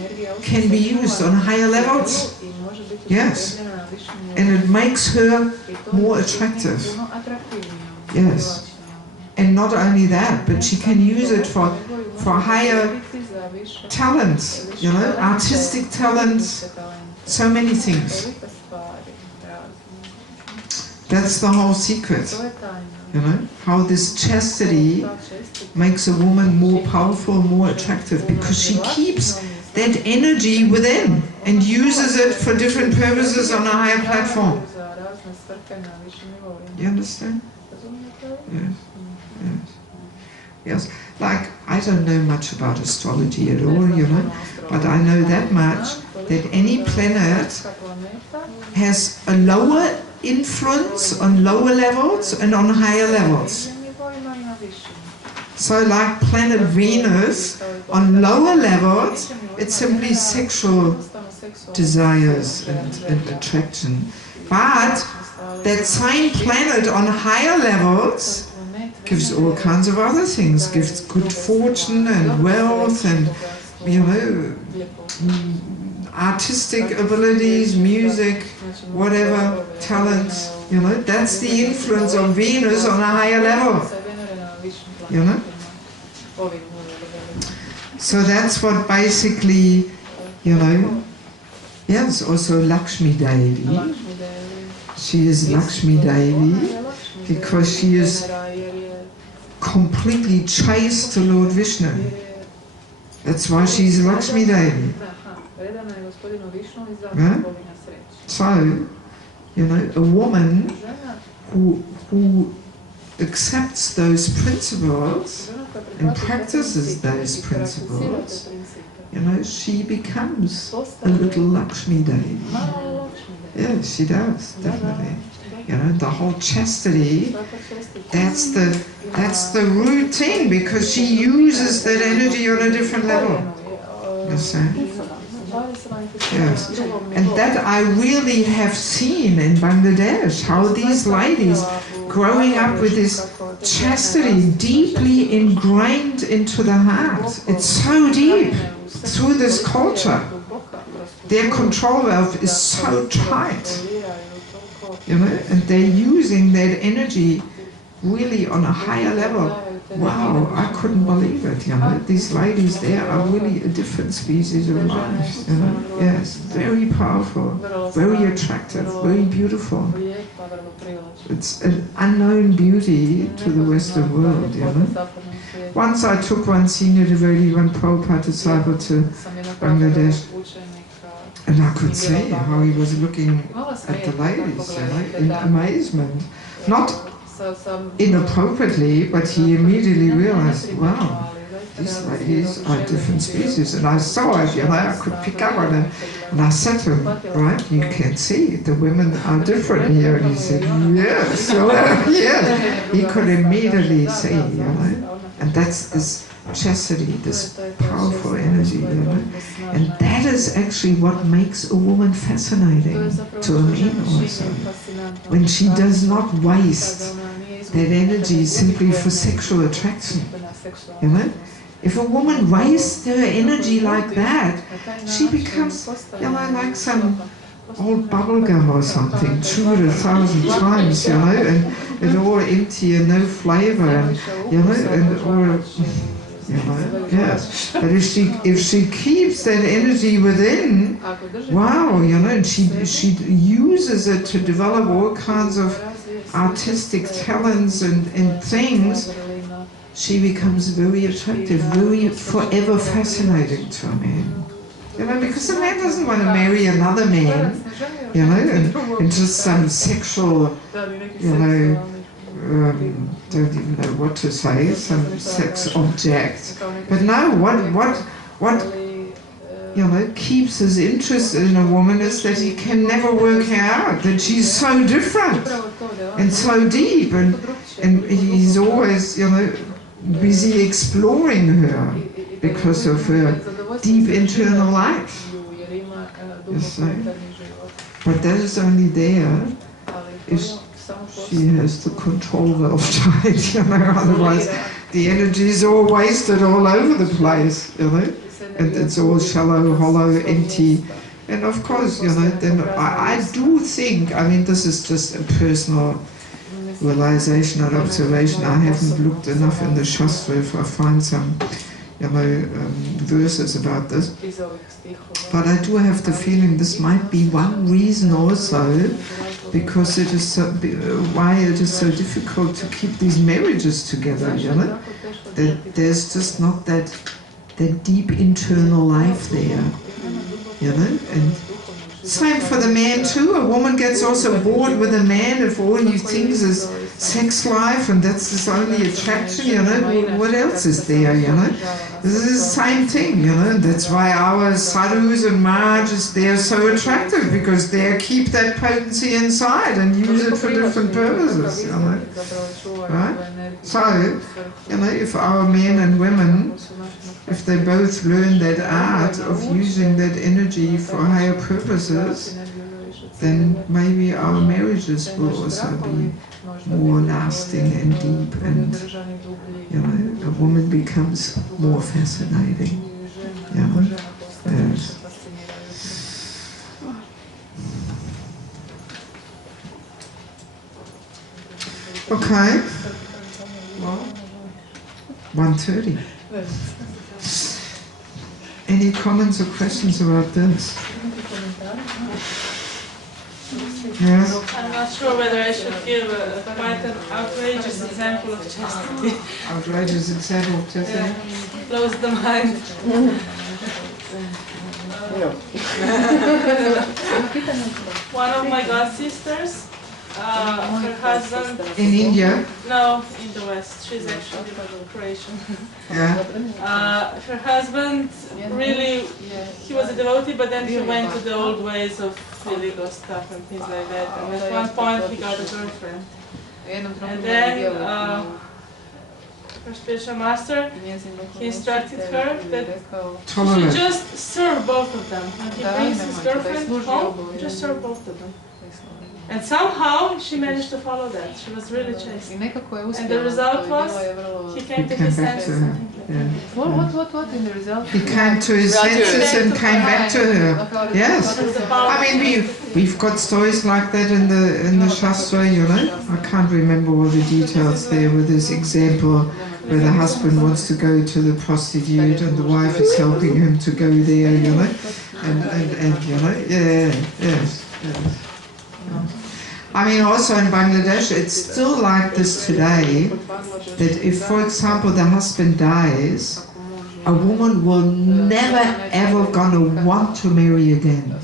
can be used on higher levels. Yes. And it makes her more attractive. Yes. And not only that, but she can use it for higher talents, you know, artistic talents, so many things. That's the whole secret, you know, how this chastity makes a woman more powerful, more attractive, because she keeps that energy within and uses it for different purposes on a higher platform. You understand? Yes. Yes. Yes. Like, I don't know much about astrology at all, you know, but I know that much, that any planet has a lower influence on lower levels and on higher levels. So like planet Venus, on lower levels, it's simply sexual desires and attraction. But that same planet on higher levels gives all kinds of other things, gives good fortune and wealth and, you know, artistic abilities, music, whatever, talents, you know, that's the influence of Venus on a higher level, you know. So that's what basically, you know, yes, also Lakshmi Devi. She is Lakshmi Devi because she is completely chaste to Lord Vishnu. That's why she's Lakshmi Devi. Yeah? So, you know, a woman who accepts those principles and practices those principles, you know, she becomes a little Lakshmi Devi. Yes, she does, definitely. You know, the whole chastity, that's the root thing, because she uses that energy on a different level. You see? Yes. And that I really have seen in Bangladesh, how these ladies growing up with this chastity deeply ingrained into the heart. It's so deep through this culture. Their control valve is so tight, you know, and they're using that energy really on a higher level. Wow, I couldn't believe it, you know. These ladies there are really a different species of life, you know. Yes, very powerful, very attractive, very beautiful. It's an unknown beauty to the Western world, you know. Once I took one senior devotee, one Prabhupada disciple to Bangladesh, and I could see how he was looking at the ladies, you know, in amazement. Not inappropriately, but he immediately realized, wow, these ladies are different species. And I saw it, you know, I could pick up on it. And I said to him, right, you can see, the women are different here. And he said, yes, yes. He could immediately see, you know. And that's this chastity, this powerful energy, you know. And that is actually what makes a woman fascinating to a man also. When she does not waste that energy simply for sexual attraction, you know. If a woman wastes her energy like that, she becomes, you know, like some old bubblegum or something, chewed 1,000 times, you know, and it's all empty and no flavor, and, you know, and all, you know, yes. But if she keeps that energy within, wow, you know, and she uses it to develop all kinds of artistic talents and things, she becomes very attractive, very forever fascinating to a man. You know, because a man doesn't want to marry another man, you know, and just some sexual, you know, don't even know what to say, some sex object. But no, what you know, keeps his interest in a woman is that he can never work her out, that she's so different and so deep, and he's always, you know, busy exploring her because of her deep internal life. You see? But that is only there if she has the control valve tight, you know, otherwise the energy is all wasted all over the place, you know, and it's all shallow, hollow, empty. And of course, you know, then I do think, I mean, this is just a personal realization and observation. I haven't looked enough in the Shastra if I find some, you know, verses about this. But I do have the feeling this might be one reason also, because it is so, why it is so difficult to keep these marriages together, you know? That there's just not that deep internal life there, you know? And same for the man too. A woman gets also bored with a man if all he thinks is sex life and that's his only attraction, you know. What else is there, you know? This is the same thing, you know. That's why our sadhus and mahajas, they're so attractive, because they keep that potency inside and use it for different purposes, you know. Right? So, you know, if our men and women, if they both learn that art of using that energy for higher purposes, then maybe our marriages will also be more lasting and deep, and, you know, a woman becomes more fascinating, you know. Yes. Okay. Well, 1:30. Any comments or questions about this? Yes? I'm not sure whether I should give quite an outrageous example of chastity. Outrageous example of chastity? Yeah. Blows the mind. One of my god sisters, her husband... In India? No, in the West. She's actually Croatian. Yeah. Her husband really, he was a devotee, but then he went to the old ways of illegal stuff and things like that. And at one point he got a girlfriend. And then her spiritual master, he instructed her that she should just serve both of them. When he brings his girlfriend home, just serve both of them. And somehow she managed to follow that. She was really chaste. I nekako je And uspjela. the result was he came to his back to senses. her. Yeah. What in the result? He came to his senses and came back to her. Yes. I mean, we've got stories like that in the Shastra, you know. I can't remember all the details there with this example where the husband wants to go to the prostitute and the wife is helping him to go there, you know. And you know, yes. I mean, also in Bangladesh, it's still like this today, that if, for example, the husband dies, a woman will never ever gonna want to marry again.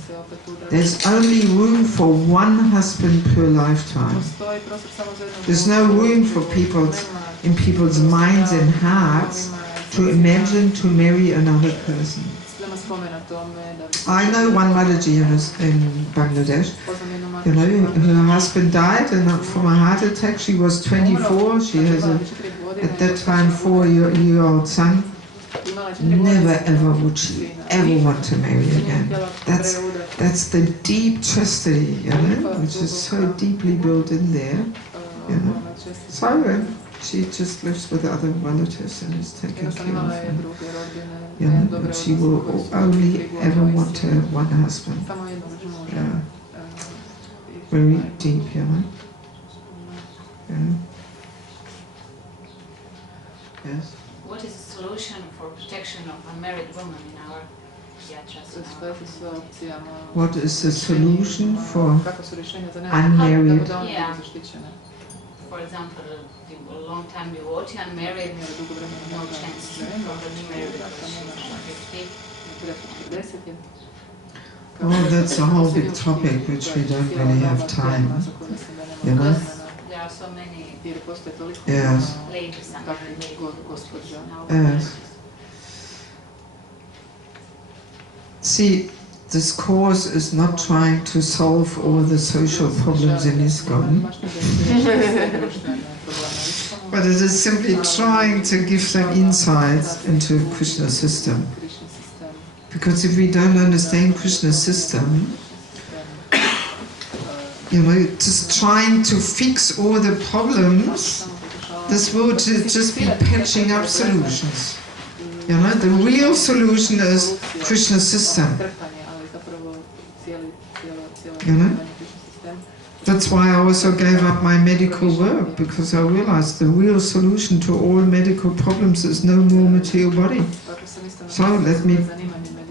There's only room for one husband per lifetime. There's no room for in people's minds and hearts to imagine to marry another person. I know one Mataji in Bangladesh. You know, her husband died from a heart attack. She was 24. She has at that time 4-year-old son. Never ever would she ever want to marry again. That's the deep chastity, you know, which is so deeply built in there. You know, so she just lives with other relatives and is taken care of. And, you know, but she will only ever want to have one husband. Yeah. Very deep, you know. Yeah. Yes. What is the solution for protection of unmarried women in our yatras? What is the solution for unmarried? Yeah. For example, a long time devotee, unmarried, no chance for her to marry because she's 50. Oh, that's a whole big topic which we don't really have time. You know? There are so many Yes. ladies unmarried. Yes. See, this course is not trying to solve all the social problems in ISKCON, but it is simply trying to give them insights into Krishna's system. Because if we don't understand Krishna's system, you know, just trying to fix all the problems, this will just be patching up solutions. You know, the real solution is Krishna's system. You know? That's why I also gave up my medical work, because I realized the real solution to all medical problems is no more material body. So let me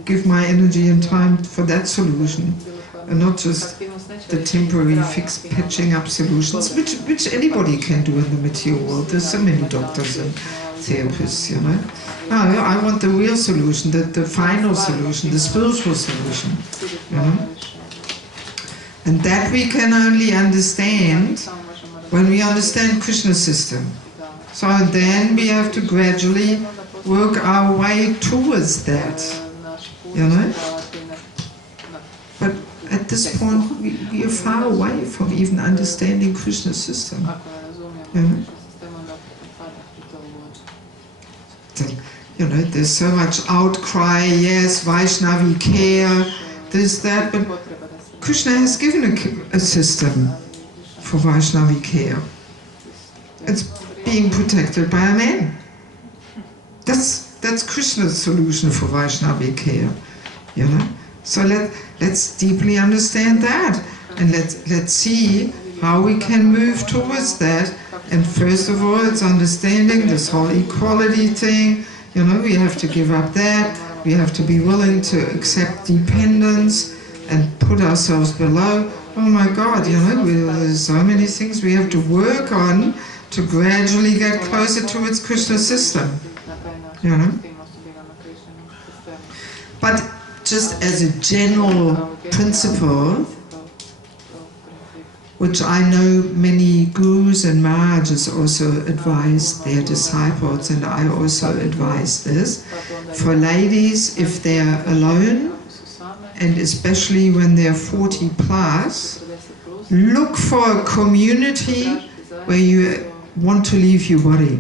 give my energy and time for that solution, and not just the temporary fixed patching up solutions, which anybody can do in the material world. There's so many doctors and therapists, you know. No, I want the real solution, the final solution, the spiritual solution, you know. And that we can only understand when we understand Krishna's system. So then we have to gradually work our way towards that, you know. But at this point, we are far away from even understanding Krishna's system, you know. You know, there's so much outcry, yes, Vaishnavi care, this, that, but Krishna has given a system for Vaishnavi care. It's being protected by a man. That's Krishna's solution for Vaishnavi care, you know. So let's deeply understand that, and let's see how we can move towards that. And first of all, it's understanding this whole equality thing. You know, we have to give up that. We have to be willing to accept dependence and put ourselves below. Oh my God, you know, there's so many things we have to work on to gradually get closer towards Krishna's system. You know? But just as a general principle, which I know many gurus and maharajas also advise their disciples, and I also advise this, for ladies, if they're alone, and especially when they're 40 plus, look for a community where you want to leave your body.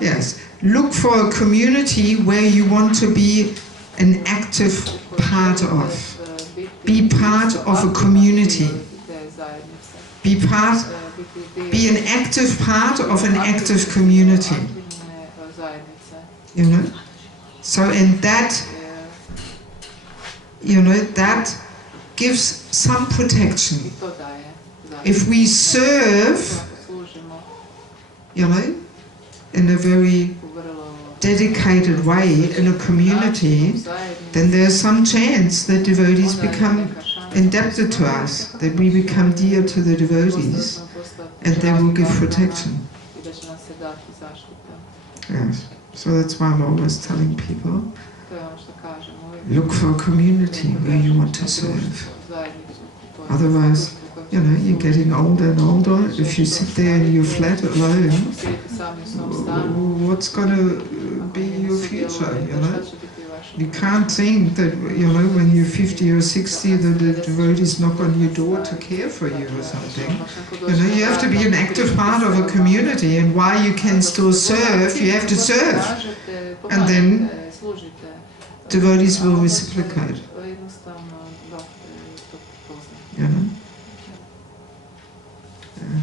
Yes, look for a community where you want to be an active part of. be part of a community. Be an active part of an active community. You know? So, and that, you know, that gives some protection. If we serve, you know, in a very dedicated way in a community, then there's some chance that devotees become indebted to us, that we become dear to the devotees, and they will give protection. Yes. So that's why I'm always telling people, look for a community where you want to serve. Otherwise, you know, you're getting older and older. If you sit there in your flat alone, what's going to be your future, you know? You can't think that, you know, when you're 50 or 60 that the devotees knock on your door to care for you or something. You know, you have to be an active part of a community, and while you can still serve, you have to serve. And then devotees will reciprocate. You know? Yeah.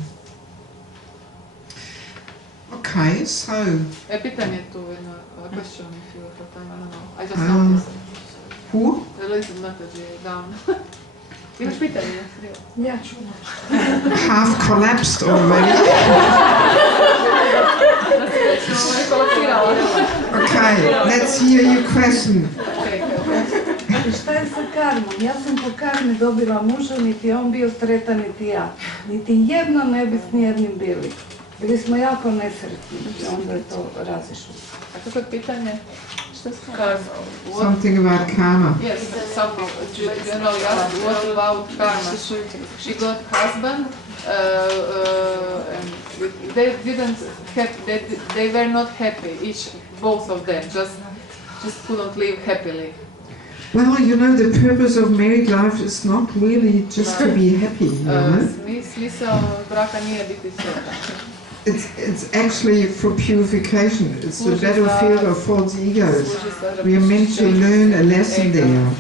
Okay, so... A pitanje tu, a question if you have time, I don't know. I just noticed. Who? Listen, Mataji, down. Imaš pitanje? Ja. Half collapsed already. Okay, let's hear your question. Šta je sa karmom? Ja sam po karmi dobila muža, niti on bio sretan, niti ja. Niti jedno ne bi s nijednim bili. Bili smo jako nesretni, onda je to razišlo. A kako je pitanje? Šta je karma? Something about karma. Yes, something. Generally asked, what about karma? She got husband, and they didn't have, they were not happy, both of them, just couldn't live happily. Well, you know, the purpose of married life is not really just to be happy, you know? Smisao braka nije biti sretan. It's actually for purification. It's the battlefield of false egos. We are meant to learn a lesson there.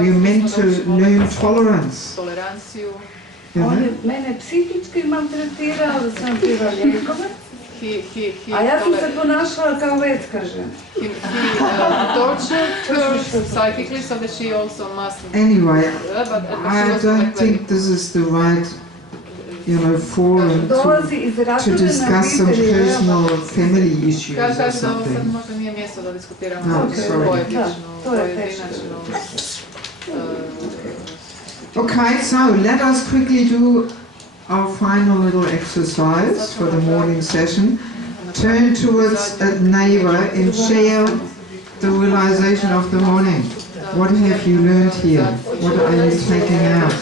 We are meant to learn tolerance. You On know? je mene psihički maltretirao, da sam pila lijekove, a ja sam se ponašala kao vetska žena. He tortured her psychically so that she also must... Anyway, I don't think this is the right, you know, forum to discuss some personal family issues or something. No, sorry. Okay, so let us quickly do our final little exercise for the morning session. Turn towards a neighbor and share the realization of the morning. What have you learned here? What are you taking out?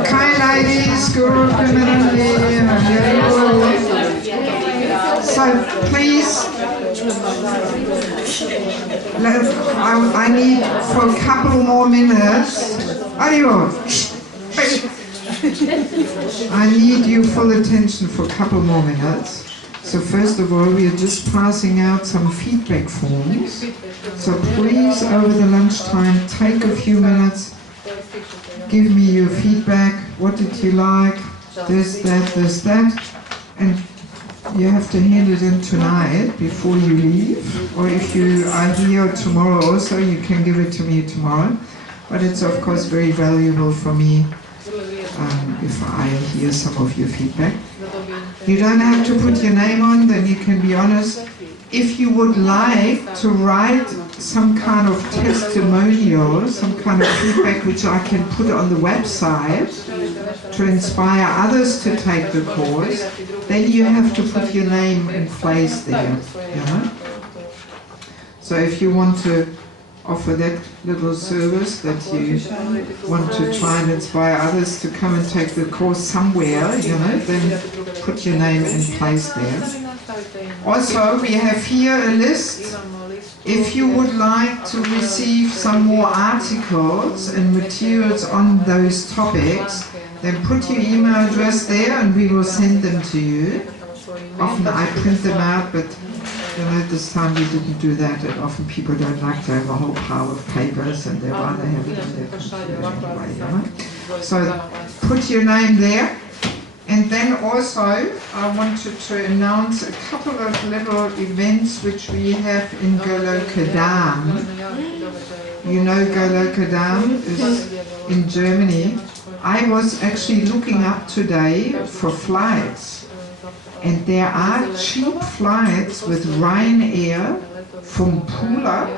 Okay, ladies, Guru So please, I need for a couple more minutes. I need your full attention for a couple more minutes. So first of all, we are just passing out some feedback forms. So please, over the lunchtime, take a few minutes, give me your feedback. What did you like? This, that. And you have to hand it in tonight before you leave. Or if you are here tomorrow also, you can give it to me tomorrow. But it's of course very valuable for me if I hear some of your feedback. You don't have to put your name on, then you can be honest. If you would like to write some kind of testimonial, some kind of feedback which I can put on the website to inspire others to take the course, then you have to put your name in place there. You know? So if you want to offer that little service, that you want to try and inspire others to come and take the course somewhere, you know, then put your name in place there. Also, we have here a list. If you would like to receive some more articles and materials on those topics, then put your email address there and we will send them to you. Often I print them out, but you know, this time we didn't do that, and often people don't like to have a whole pile of papers and they rather have it on their computer anyway, you know? So put your name there. And then also I wanted to announce a couple of little events which we have in Golokadam. You know Golokadam is in Germany. I was actually looking up today for flights. And there are cheap flights with Ryanair from Pula,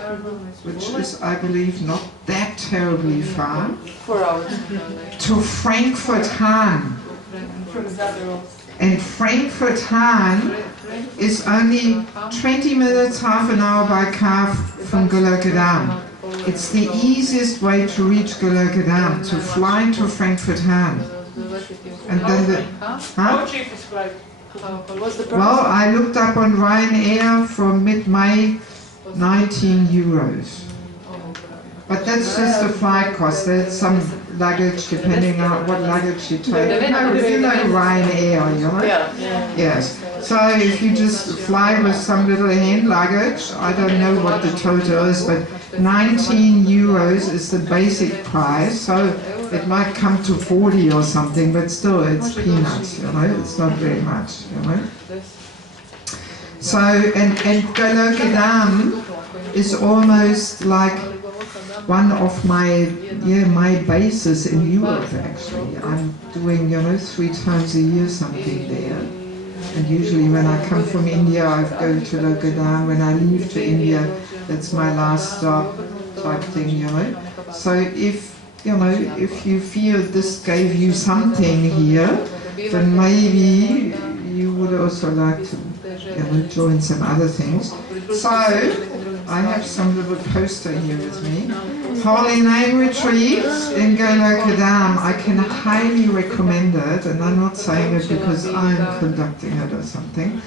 which is, I believe, not that terribly far, 4 hours. to Frankfurt-Hahn. And Frankfurt-Hahn is only 20 minutes, half an hour by car from Golokadam. It's the easiest way to reach Golokadam, to fly to Frankfurt-Hahn. And then the... Huh? Well, I looked up on Ryanair for mid-May, 19 euros. But that's just the flight cost. There's some luggage depending on what luggage you take. You know Ryanair, you know? Yes. So if you just fly with some little hand luggage, I don't know what the total is, but 19 euros is the basic price. So it might come to 40 or something, but still it's peanuts, you know, it's not very much, you know. So, and Golokadam is almost like one of my bases in Europe actually. I'm doing, you know, 3 times a year something there. And usually when I come from India, I go to Golokadam. When I leave to India, that's my last stop type thing, you know. So if you feel this gave you something here, then maybe you would also like to, you know, join some other things. So, I have some little poster here with me. Holy Name Retreats in Golokadam. I can highly recommend it, and I'm not saying it because I'm conducting it or something,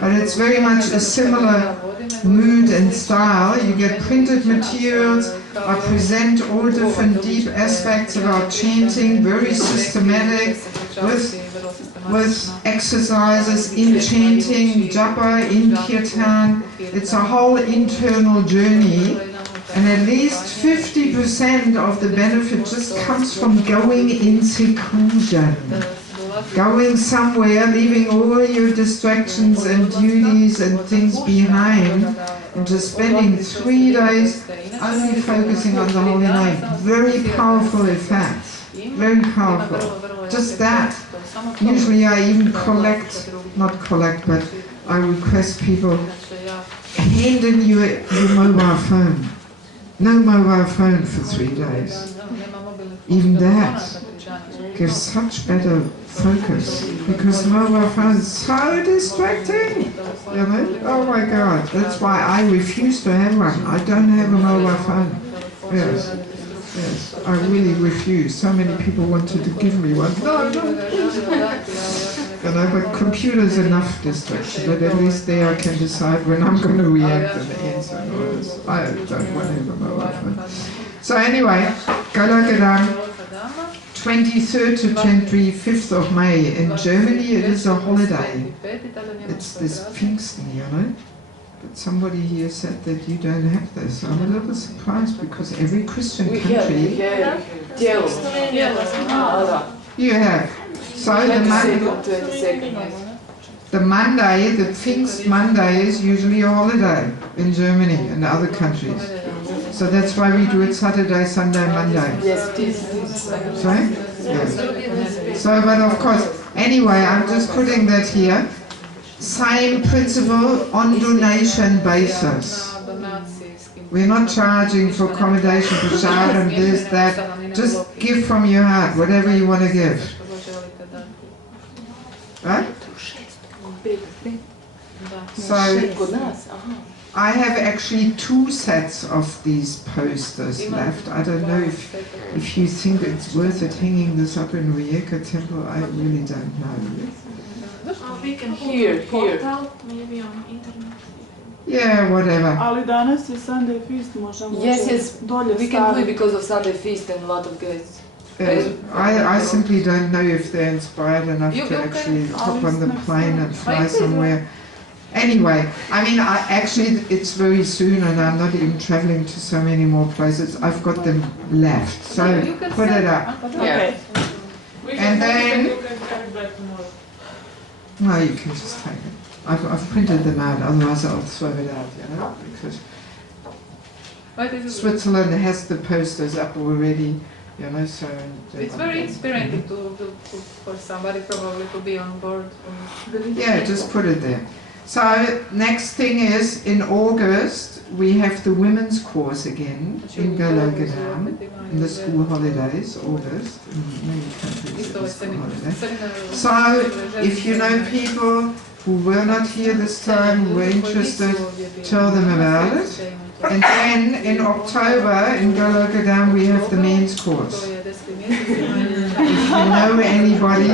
but it's very much a similar mood and style. You get printed materials. I present all different deep aspects of our chanting, very systematic, with exercises in chanting, japa, in kirtan. It's a whole internal journey, and at least 50% of the benefit just comes from going in seclusion. Going somewhere, leaving all your distractions and duties and things behind, and just spending 3 days only focusing on the Holy Name. Very powerful effects. Very powerful. Just that. Usually I even but I request people, hand in your mobile phone. No mobile phone for 3 days. Even that gives such better focus, because mobile phone is so distracting, you know? Oh my God, that's why I refuse to have one. I don't have a mobile phone. Yes. Yes, I really refuse. So many people wanted to give me one. No, no. But computers enough distraction, but at least there I can decide when I'm going to react and answer and all this. I don't want to have a mobile phone. So anyway, Galagadam, 23rd to 25th of May. In Germany it is a holiday. It's this Pfingsten, you know. But somebody here said that you don't have this. I'm a little surprised because every Christian country... You have. So the Monday, the Pfingst Monday is usually a holiday in Germany and other countries. So that's why we do it Saturday, Sunday, Monday. Yes, it is. Sorry? Yes. So, but of course, anyway, I'm just putting that here. Same principle on donation basis. We're not charging for accommodation, for child and this, that. Just give from your heart, whatever you want to give. Right? So, I have actually 2 sets of these posters left. I don't know if you think it's worth it hanging this up in Rijeka Temple. I really don't know. We can Here. maybe on internet. Yeah, whatever. Ali danas je Sunday feast, možemo Yes, dolje we can do it staviti. because of Sunday feast and a lot of guests. I simply don't know if they're inspired enough to actually hop on the plane and fly somewhere. Anyway, I mean, actually it's very soon and I'm not even traveling to so many more places. I've got them left, so put it up. Okay. And then... You can carry back tomorrow. No, you can just take it. I've printed them out, otherwise I'll throw it out, you know, because Switzerland has the posters up already, you know, so... It's very inspiring for somebody probably to be on board. Yeah, just put it there. So, next thing is, in August, we have the women's course again in Galagadam, in the school holidays, August, in many countries it's school holidays. So, if you know people who were not here this time, who were interested, tell them about it. And then in October in Galagadam we have the men's course. If you know anybody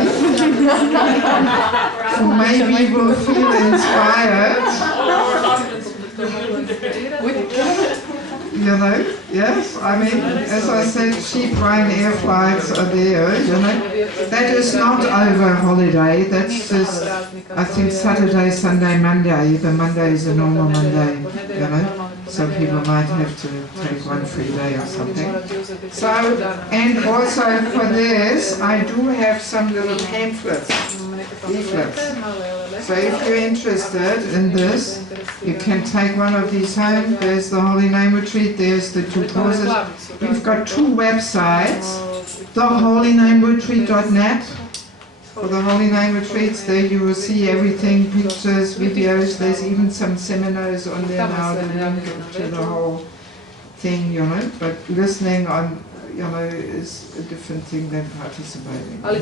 who maybe will feel inspired, you know, yes, I mean, as I said, cheap Ryanair flights are there, you know. That is not over holiday, that's just, I think, Saturday, Sunday, Monday. The Monday is a normal Monday, you know. So people might have to take one free day or something. So, and also for this, I do have some little pamphlets, leaflets. So if you're interested in this, you can take one of these home. There's the Holy Name Retreat, there's the 2 courses. We've got 2 websites, theholynameretreat.net. For the Holy Name Retreats, there you will see everything, pictures, videos, there's even some seminars on there now that link to the whole thing, you know, but listening on, you know, is a different thing than participating. You know?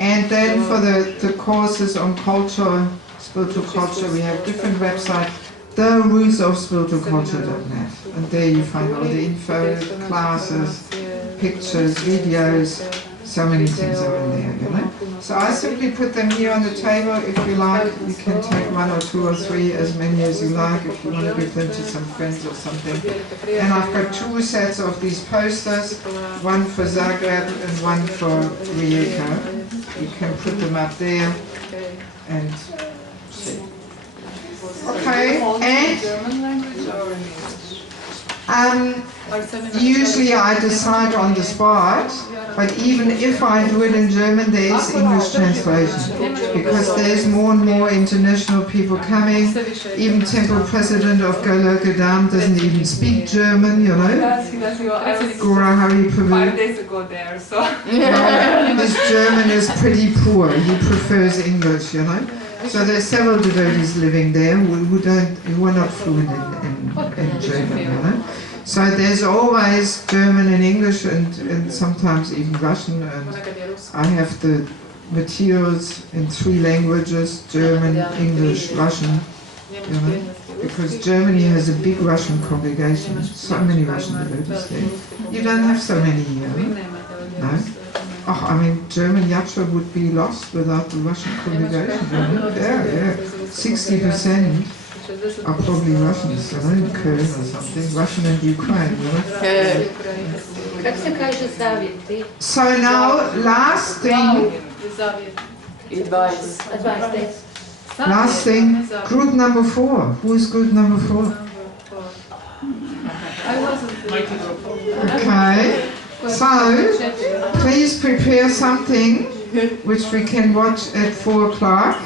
And then for the courses on culture, spiritual culture, we have different websites, therootsofspiritualculture.net, and there you find all the info, classes, pictures, videos. So many things are in there, you know. So I simply put them here on the table. If you like, you can take 1 or 2 or 3, as many as you like, if you want to give them to some friends or something. And I've got 2 sets of these posters, one for Zagreb and one for Rijeka. You can put them up there and see. Okay, and usually I decide on the spot, but even if I do it in German, there is English translation, because there's more and more international people coming. Even temple president of Galagadam doesn't even speak German, you know. Gorahari Prabhu. 5 days ago there, so... His German is pretty poor, he prefers English, you know. So there's several devotees living there who are not fluent in German, you know. So there's always German and English and sometimes even Russian, and I have the materials in 3 languages, German, English, Russian, you know. because Germany has a big Russian congregation, so many Russian devotees there. You don't have so many here, no? Oh, I mean, German Yatra would be lost without the Russian congregation. Yeah. 60% are probably Russians, you know, in Köln or something. Russian and Ukraine, you know? So now, last thing. Advice. Last thing, group number 4. Who is group number 4? Okay. So, please prepare something which we can watch at 4 o'clock.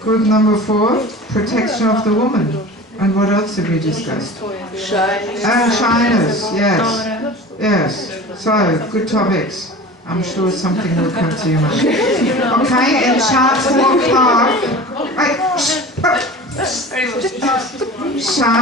Group number 4, protection of the woman. And what else did we discuss? Shyness, yes. Yes. So, good topics. I'm sure something will come to your mind. Okay, and sharp 4 o'clock.